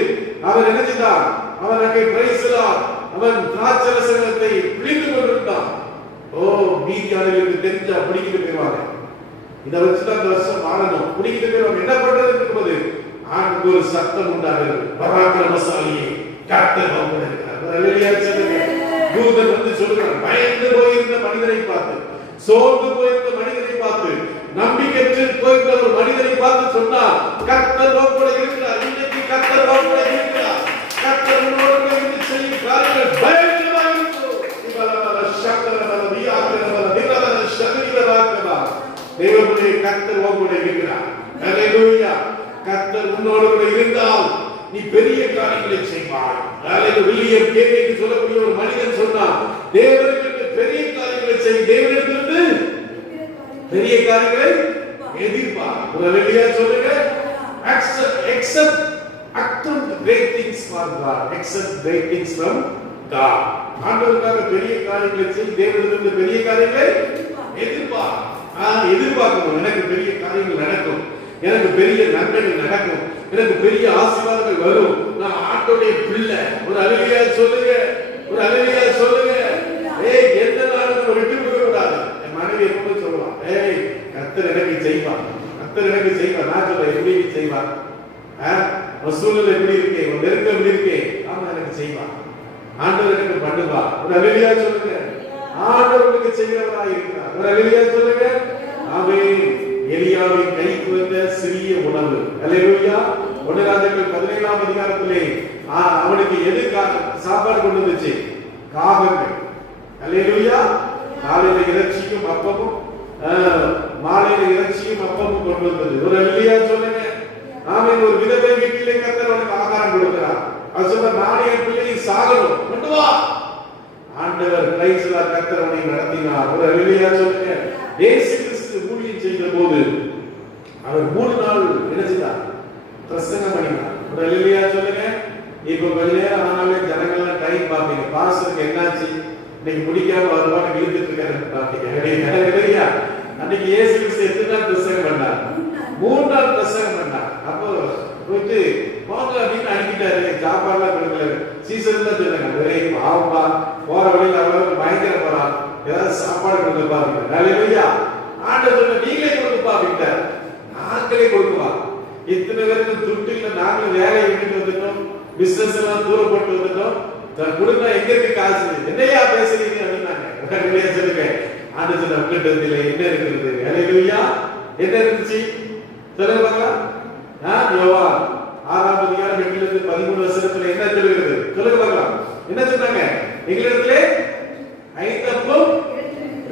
அவன் என்ன செய்தான்? அவன் அங்கே பிரைஸ்லார், அவன் திராட்சரசத்தை பிழிந்து கொண்டிருந்தான். ஓ, மீதியானவர்களுக்கு தெரிஞ்சா பிடிக்கிட்டு போயிருவாங்க. இதை வச்சுதான் இந்த வருஷம் ஆளணும். பிடிக்கிட்டு போயிருவாங்க. என்ன பண்றது இருக்கும்போது ஆண்டுக்கு ஒரு சத்தம் உண்டாகிறது. பராக்கிரமசாலியை கர்த்தர் வந்திருக்கிறார். அல்லேலூயா சொல்லுங்க. தூதன் வந்து சொல்லுகிறார், பயந்து போயிருந்த மனிதரை பார்த்து, சோர்ந்து போயிருந்த மனிதரை பார்த்து, நம்பிக்கையற்று போயிருந்த ஒரு மனிதரை பார்த்து சொன்னார், கர்த்தர் உங்களோடு இருக்கிறார். இன்னைக்கு கர்த்தர் உங்களோடு இருக்கிறார். கர்த்தர் உங்களோடு இருந்து செய்யும் காரியங்கள் பயங்கரமாக இருக்கும். இவளவள சக்கரவள வியாக்கரவள நிவளவள சரீரவாக்கவா. தேவனுடைய கர்த்தர் உங்களோடு இருக்கிறார். அல்லேலூயா. கர்த்தர் உன்னோடு கூட இருந்தால் நீ பெரிய காரியங்களை செய்வாய். அல்லேலூயா. வில்லியம் கேரிக்கு சொல்லக்கூடிய ஒரு மனிதன் சொன்னான், தேவனுக்கு பெரிய காரியங்களை செய், தேவனிடத்திலிருந்து பெரிய காரியங்களை எதிர்பார். ஒரு அல்லேலூயா சொல்லுங்க. Accept great things for God. Accept great things from God. ஆண்டவருக்காக பெரிய காரியங்களை செய், தேவனிடத்திலிருந்து பெரிய காரியங்களை எதிர்பார். எதிர்பார்க்கணும். எனக்கு பெரிய காரியங்கள் நடக்கும், எனக்கு பெரிய நன்மைகள் நடக்கும், எனக்கு பெரிய ஆசீர்வாதங்கள் வரும், நான் ஆண்டவருடைய பிள்ளை. ஒரு அல்லேலூயா சொல்லுங்க. ஒரு அல்லேலூயா சொல்லுங்க. ஏய், எந்த நாளும் நம்ம விட்டு போக கூடாது. என் மனைவி எப்பவும் சொல்லுவான், ஏய் கர்த்தர் எனக்கு செய்வான், கர்த்தர் எனக்கு செய்வான். நான் சொல்றேன், எப்படி செய்வான்? சூழ்நிலை எப்படி இருக்கே, உன் நெருக்கம் எப்படி இருக்கே, ஆமா எனக்கு செய்வான். ஆண்டவர் எனக்கு பண்ணுவா. ஒரு அல்லேலூயா சொல்லுங்க. ஆண்டவருக்கு செய்கிறவராய் இருக்கிறார். ஒரு அல்லேலூயா சொல்லுங்க. ஆமென். எலியாவின் கைக்கு வந்த சிறிய உணவு. அல்லேலூயா. 1 ராஜாக்கள் 17ஆம் அதிகாரத்திலே அவனுக்கு எது சாப்பாடு கொண்டு வந்துச்சு? காகங்கள். அல்லேலூயா. காலையில இறைச்சியும் அப்பமும், மாலையில இறைச்சியும் அப்பமும் கொண்டு வந்தது. ஒரு அல்லேலூயா சொல்லுங்க. ஆமென். ஒரு விதவை வீட்டிலே கர்த்தர் அவனுக்கு ஆகாரம் கொடுக்கிறார். அது சொல்ற, நானே என் பிள்ளையை சாகணும், கொண்டு வா. ஆண்டவர் பிரைஸ்லா கர்த்தர் அவனை நடத்தினார். ஒரு அல்லேலூயா சொல்லுங்க. இயேசு கிறிஸ்து ஊழியம் செய்த போது அவர் 3 நாள் என்ன செய்தார்? பிரசங்கம் பண்ணினார். ஒரு அல்லேலூயா சொல்லுங்க. இப்ப கொஞ்ச நேரம் ஆனாலே ஜனங்கள்லாம் டைம் பார்ப்பீங்க, பாஸ்டருக்கு என்னாச்சு, இன்னைக்கு முடிக்காம வருவான்னு இழுத்துட்டு இருக்காரு. அன்னைக்கு இயேசு கிறிஸ்து எத்தனை நாள் பிரசங்கம் பண்ணார்? 3 நாள் பிரசங்கம் பண்ணார். அப்போ போயிட்டு போங்க அப்படின்னு அனுப்பிட்டாரு. சாப்பாடுலாம் கொடுக்கல. சீசன் தான் சொன்னாங்க, பாவம்பா போற வழியில் அவ்வளவு பயங்கர போறான், ஏதாவது சாப்பாடு கொடுக்கப்பா அப்படின்னா ஆண்டவர் நீங்களே கொடுப்பா அப்படின்ட்டார். நாங்களே கொடுக்குவா. இத்தனை பேருக்கு துட்டு இல்லை, நாங்களும் வேலையை விட்டுட்டு வந்துட்டோம், பிசினஸ் எல்லாம் தூரப்பட்டு வந்துட்டோம், கொடுத்தா எங்க இருக்கு காசு, என்னையா பேசுறீங்க அப்படின்னாங்க. சொல்லுங்க ஆண்டு சொன்ன உங்ககிட்ட என்ன இருக்கிறது? ஹல்லேலூயா. என்ன இருந்துச்சு சொல்லுங்க பார்க்கலாம். யோவான் 6ஆம் அதிகாரம் 8 13 வசனத்துல என்ன சொல்லுகிறது? சொல்லுங்க பார்க்கலாம். என்ன சொன்னாங்க? எங்களிடத்திலே 5 அப்பம்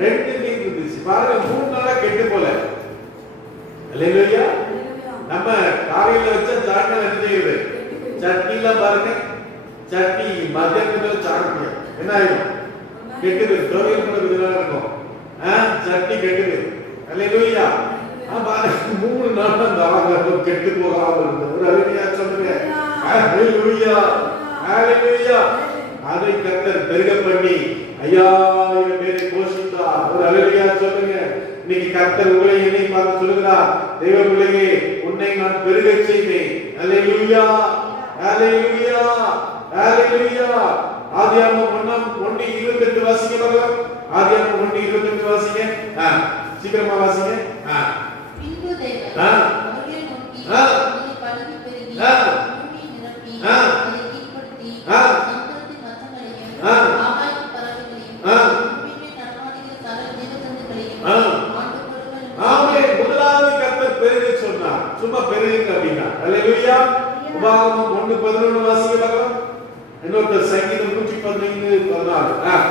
2 மீன் இருந்துச்சு. பாருங்க 3 நாளா கெட்டு போல. ஹல்லேலூயா. நம்ம காலையில வச்ச சாட்னா என்ன செய்யுது? சட்னிலாம் பாருங்க, சட்னி மத்தியானத்துல சாப்பிடுங்க என்ன ஆயிடும்? கெட்டுது. துவையல் கூட இதெல்லாம் இருக்கும், சட்னி கெட்டுது. ஹல்லேலூயா. பாருங்க 3 நாள் அந்த ஆகாரம் கெட்டு போகாம இருந்தது. ஒரு அருமையா சொல்லுங்க. ஹல்லேலூயா. ஹல்லேலூயா. அதை கர்த்தர் பெருக பண்ணி 5000 பேரை போஷித்தார். ஒரு ஹல்லேலூயா சொல்லுங்க. இன்னைக்கு கர்த்தர் உங்களை என்னை பார்த்து சொல்லுகிறார், தெய்வ பிள்ளையே உன்னை நான் பெருகச் செய்வேன். ஹல்லேலூயா. ஹல்லேலூயா. ஹல்லேலூயா. ஆதியாகமம் 1:28 வாசிங்க பார்க்கலாம். ஆதியாகமம் 1:28 வாசிங்க. சீக்கிரமா வாசிங்க. பின்பு தேவன் அவர்களை நோக்கி, நீ பலுகி பெருகி பூமியை நிரப்பி அதை கீழ்ப்படுத்தி சமுத்திரத்தின் மச்சங்களையும் ஆகாயத்து பறவைகளையும் பூமியின் நடமாடுகிற சகல ஜீவஜந்துக்களையும் ஆண்டு கொள்ளுங்கள். ஆமென். முதலாவது கர்த்தர் பெருக சொன்னார். சும்மா பெருகுங்க அப்படின்னா. ஹல்லேலூயா. உபாகமம் 1:11 வாசிங்க பார்க்கலாம். இன்னொரு சங்கீதம் 115:14.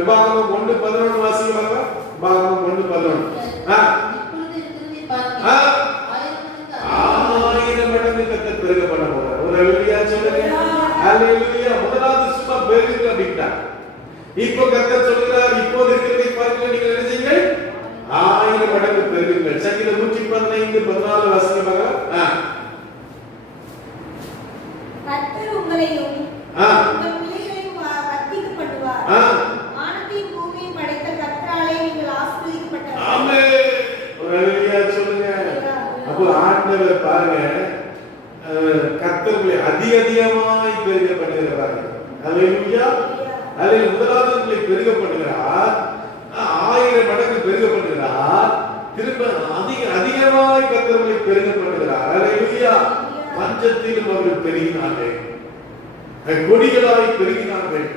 உபாகமம் 1:11 வாசிங்க பார்க்கலாம். உபாகமம் 1:11. ஆயிரம் மடங்கு கர்த்தர் பெருக பண்ண போறார். ஒரு ஹல்லேலூயா சொல்லுங்க. ஹல்லேலூயா. முதலாவது சும்மா பெருகுங்க அப்படின்னா. இப்போ கர்த்தர் சொல்கிறார், இப்போது இருக்கிறதை பார்க்க நீங்கள் என்ன செய்யுங்கள்? 1000 மடங்கு பெருகுங்கள். சங்கீதம் 115:14 வாசிங்க பார்க்கலாம். கர்த்தர் உங்களையும் உங்கள் பிள்ளைகளையும் வர்த்திக்க பண்ணுவார். வானத்தையும் பூமியையும் படைத்த கர்த்தராலே நீங்கள் ஆசீர்வதிக்கப்பட்டவர்கள். ஆமென். ஒரு ஹல்லேலூயா சொல்லுங்க. அப்போ ஆண்டவர் பாருங்க, கர்த்தர்களை அதிகமாய் பெருக பண்ணுகிறார். ஹல்லேலூயா. அதில் முதலாவது உங்களை பெருக பண்ணுகிறார், 1000 மடங்கு பெருக பண்ணுகிறார். திரும்ப அதிகமாய் கர்த்தர்களை பெருக பண்ணுகிறார். ஹல்லேலூயா. பஞ்சத்திலும் அவர்கள் பெருகினார்கள், கொடிகளாய் பெருகினார்கள்,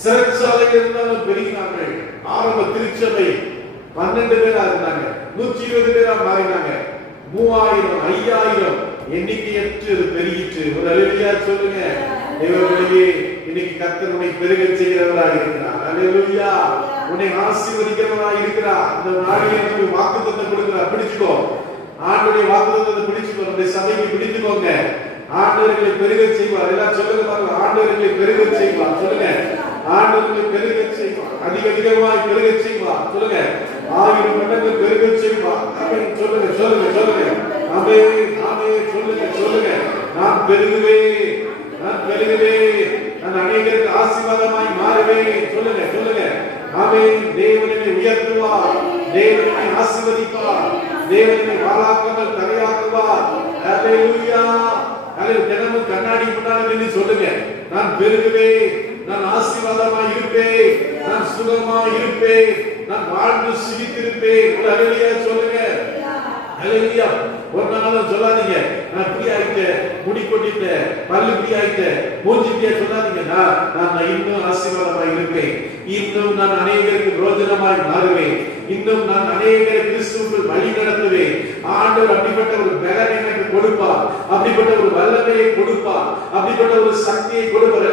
சிறைச்சாலையில் இருந்தாலும் பெருகினார்கள். ஆரம்ப திருச்சபை 12 பேரா இருந்தாங்க, 120 பேரா மாறினாங்க, 3000 5000 எண்ணிக்கையற்று பெருகிற்று. ஒரு ஹல்லேலூயா சொல்லுங்க. தேவர்களே, இன்னைக்கு கர்த்தர் உன்னை பெருக செய்கிறவராக இருக்கிறார். ஹல்லேலூயா. உன்னை ஆசீர்வதிக்கிறவராக இருக்கிறார். இந்த நாளிலே நமக்கு வாக்குத்தத்தம் கொடுக்கிறார். பிடிச்சுக்கோ, ஆண்டவருடைய வாக்குத்தத்தத்தை பிடிச்சுக்கோ, நம்முடைய சபையை பிடித்துக்கோங்க. ஆண்டவர்களை பெருக செய்வார். எல்லாம் சொல்லுங்க பாருங்க. ஆண்டவர்களை பெருக செய்வார். சொல்லுங்க. ஆண்டவர்களை பெருக செய்வார். அதிகமாய் பெருக செய்வார். சொல்லுங்க. 1000 மடங்கு பெருக செய்வார். ஆமென். சொல்லுங்க சொல்லுங்க சொல்லுங்க. ஆமென் ஆமென். சொல்லுங்க சொல்லுங்க. நான் பெருகுவேன், நான் பெருகுவேன், நான் அநேகருக்கு ஆசீர்வாதமாய் மாறுவேன். சொல்லுங்க சொல்லுங்க. ஆமென். தேவன் என்னை உயர்த்துவார், தேவன் என்னை ஆசீர்வதிப்பார், தேவன் என்னை வாளாக்காமல் தலையாக்குவார். ஹல்லேலூயா. தினமும் கண்ணாடி முன்னால நின்று சொல்லுங்க, நான் பெருகுவேன், நான் ஆசீர்வாதமாய் இருப்பேன், நான் சுகமாய் இருப்பேன், நான் வாழ்ந்து சிரித்திருப்பேன். ஹல்லேலூயா சொல்லுங்க. ஹல்லேலூயா. ஒரு நாளும் சொல்லாதீங்க, நான் இப்படி ஆயிட்டேன், முடி கொட்டிட்டேன், பல்லு இப்படி ஆயிட்டேன், மூஞ்சி இப்படியா சொல்லாதீங்க. நான் இன்னும் ஆசீர்வாதமாய் இருப்பேன், இன்னும் நான் அநேகருக்கு பிரோஜனமாய் மாறுவேன், இன்னும் நான் அநேகரை கிறிஸ்துவுக்குள் வழி நடத்துவேன். ஆண்டவர் அப்படிப்பட்ட ஒரு பலனை எனக்கு கொடுப்பார், அப்படிப்பட்ட ஒரு வல்லமையை கொடுப்பார், அப்படிப்பட்ட ஒரு சக்தியை கொடுப்பார்.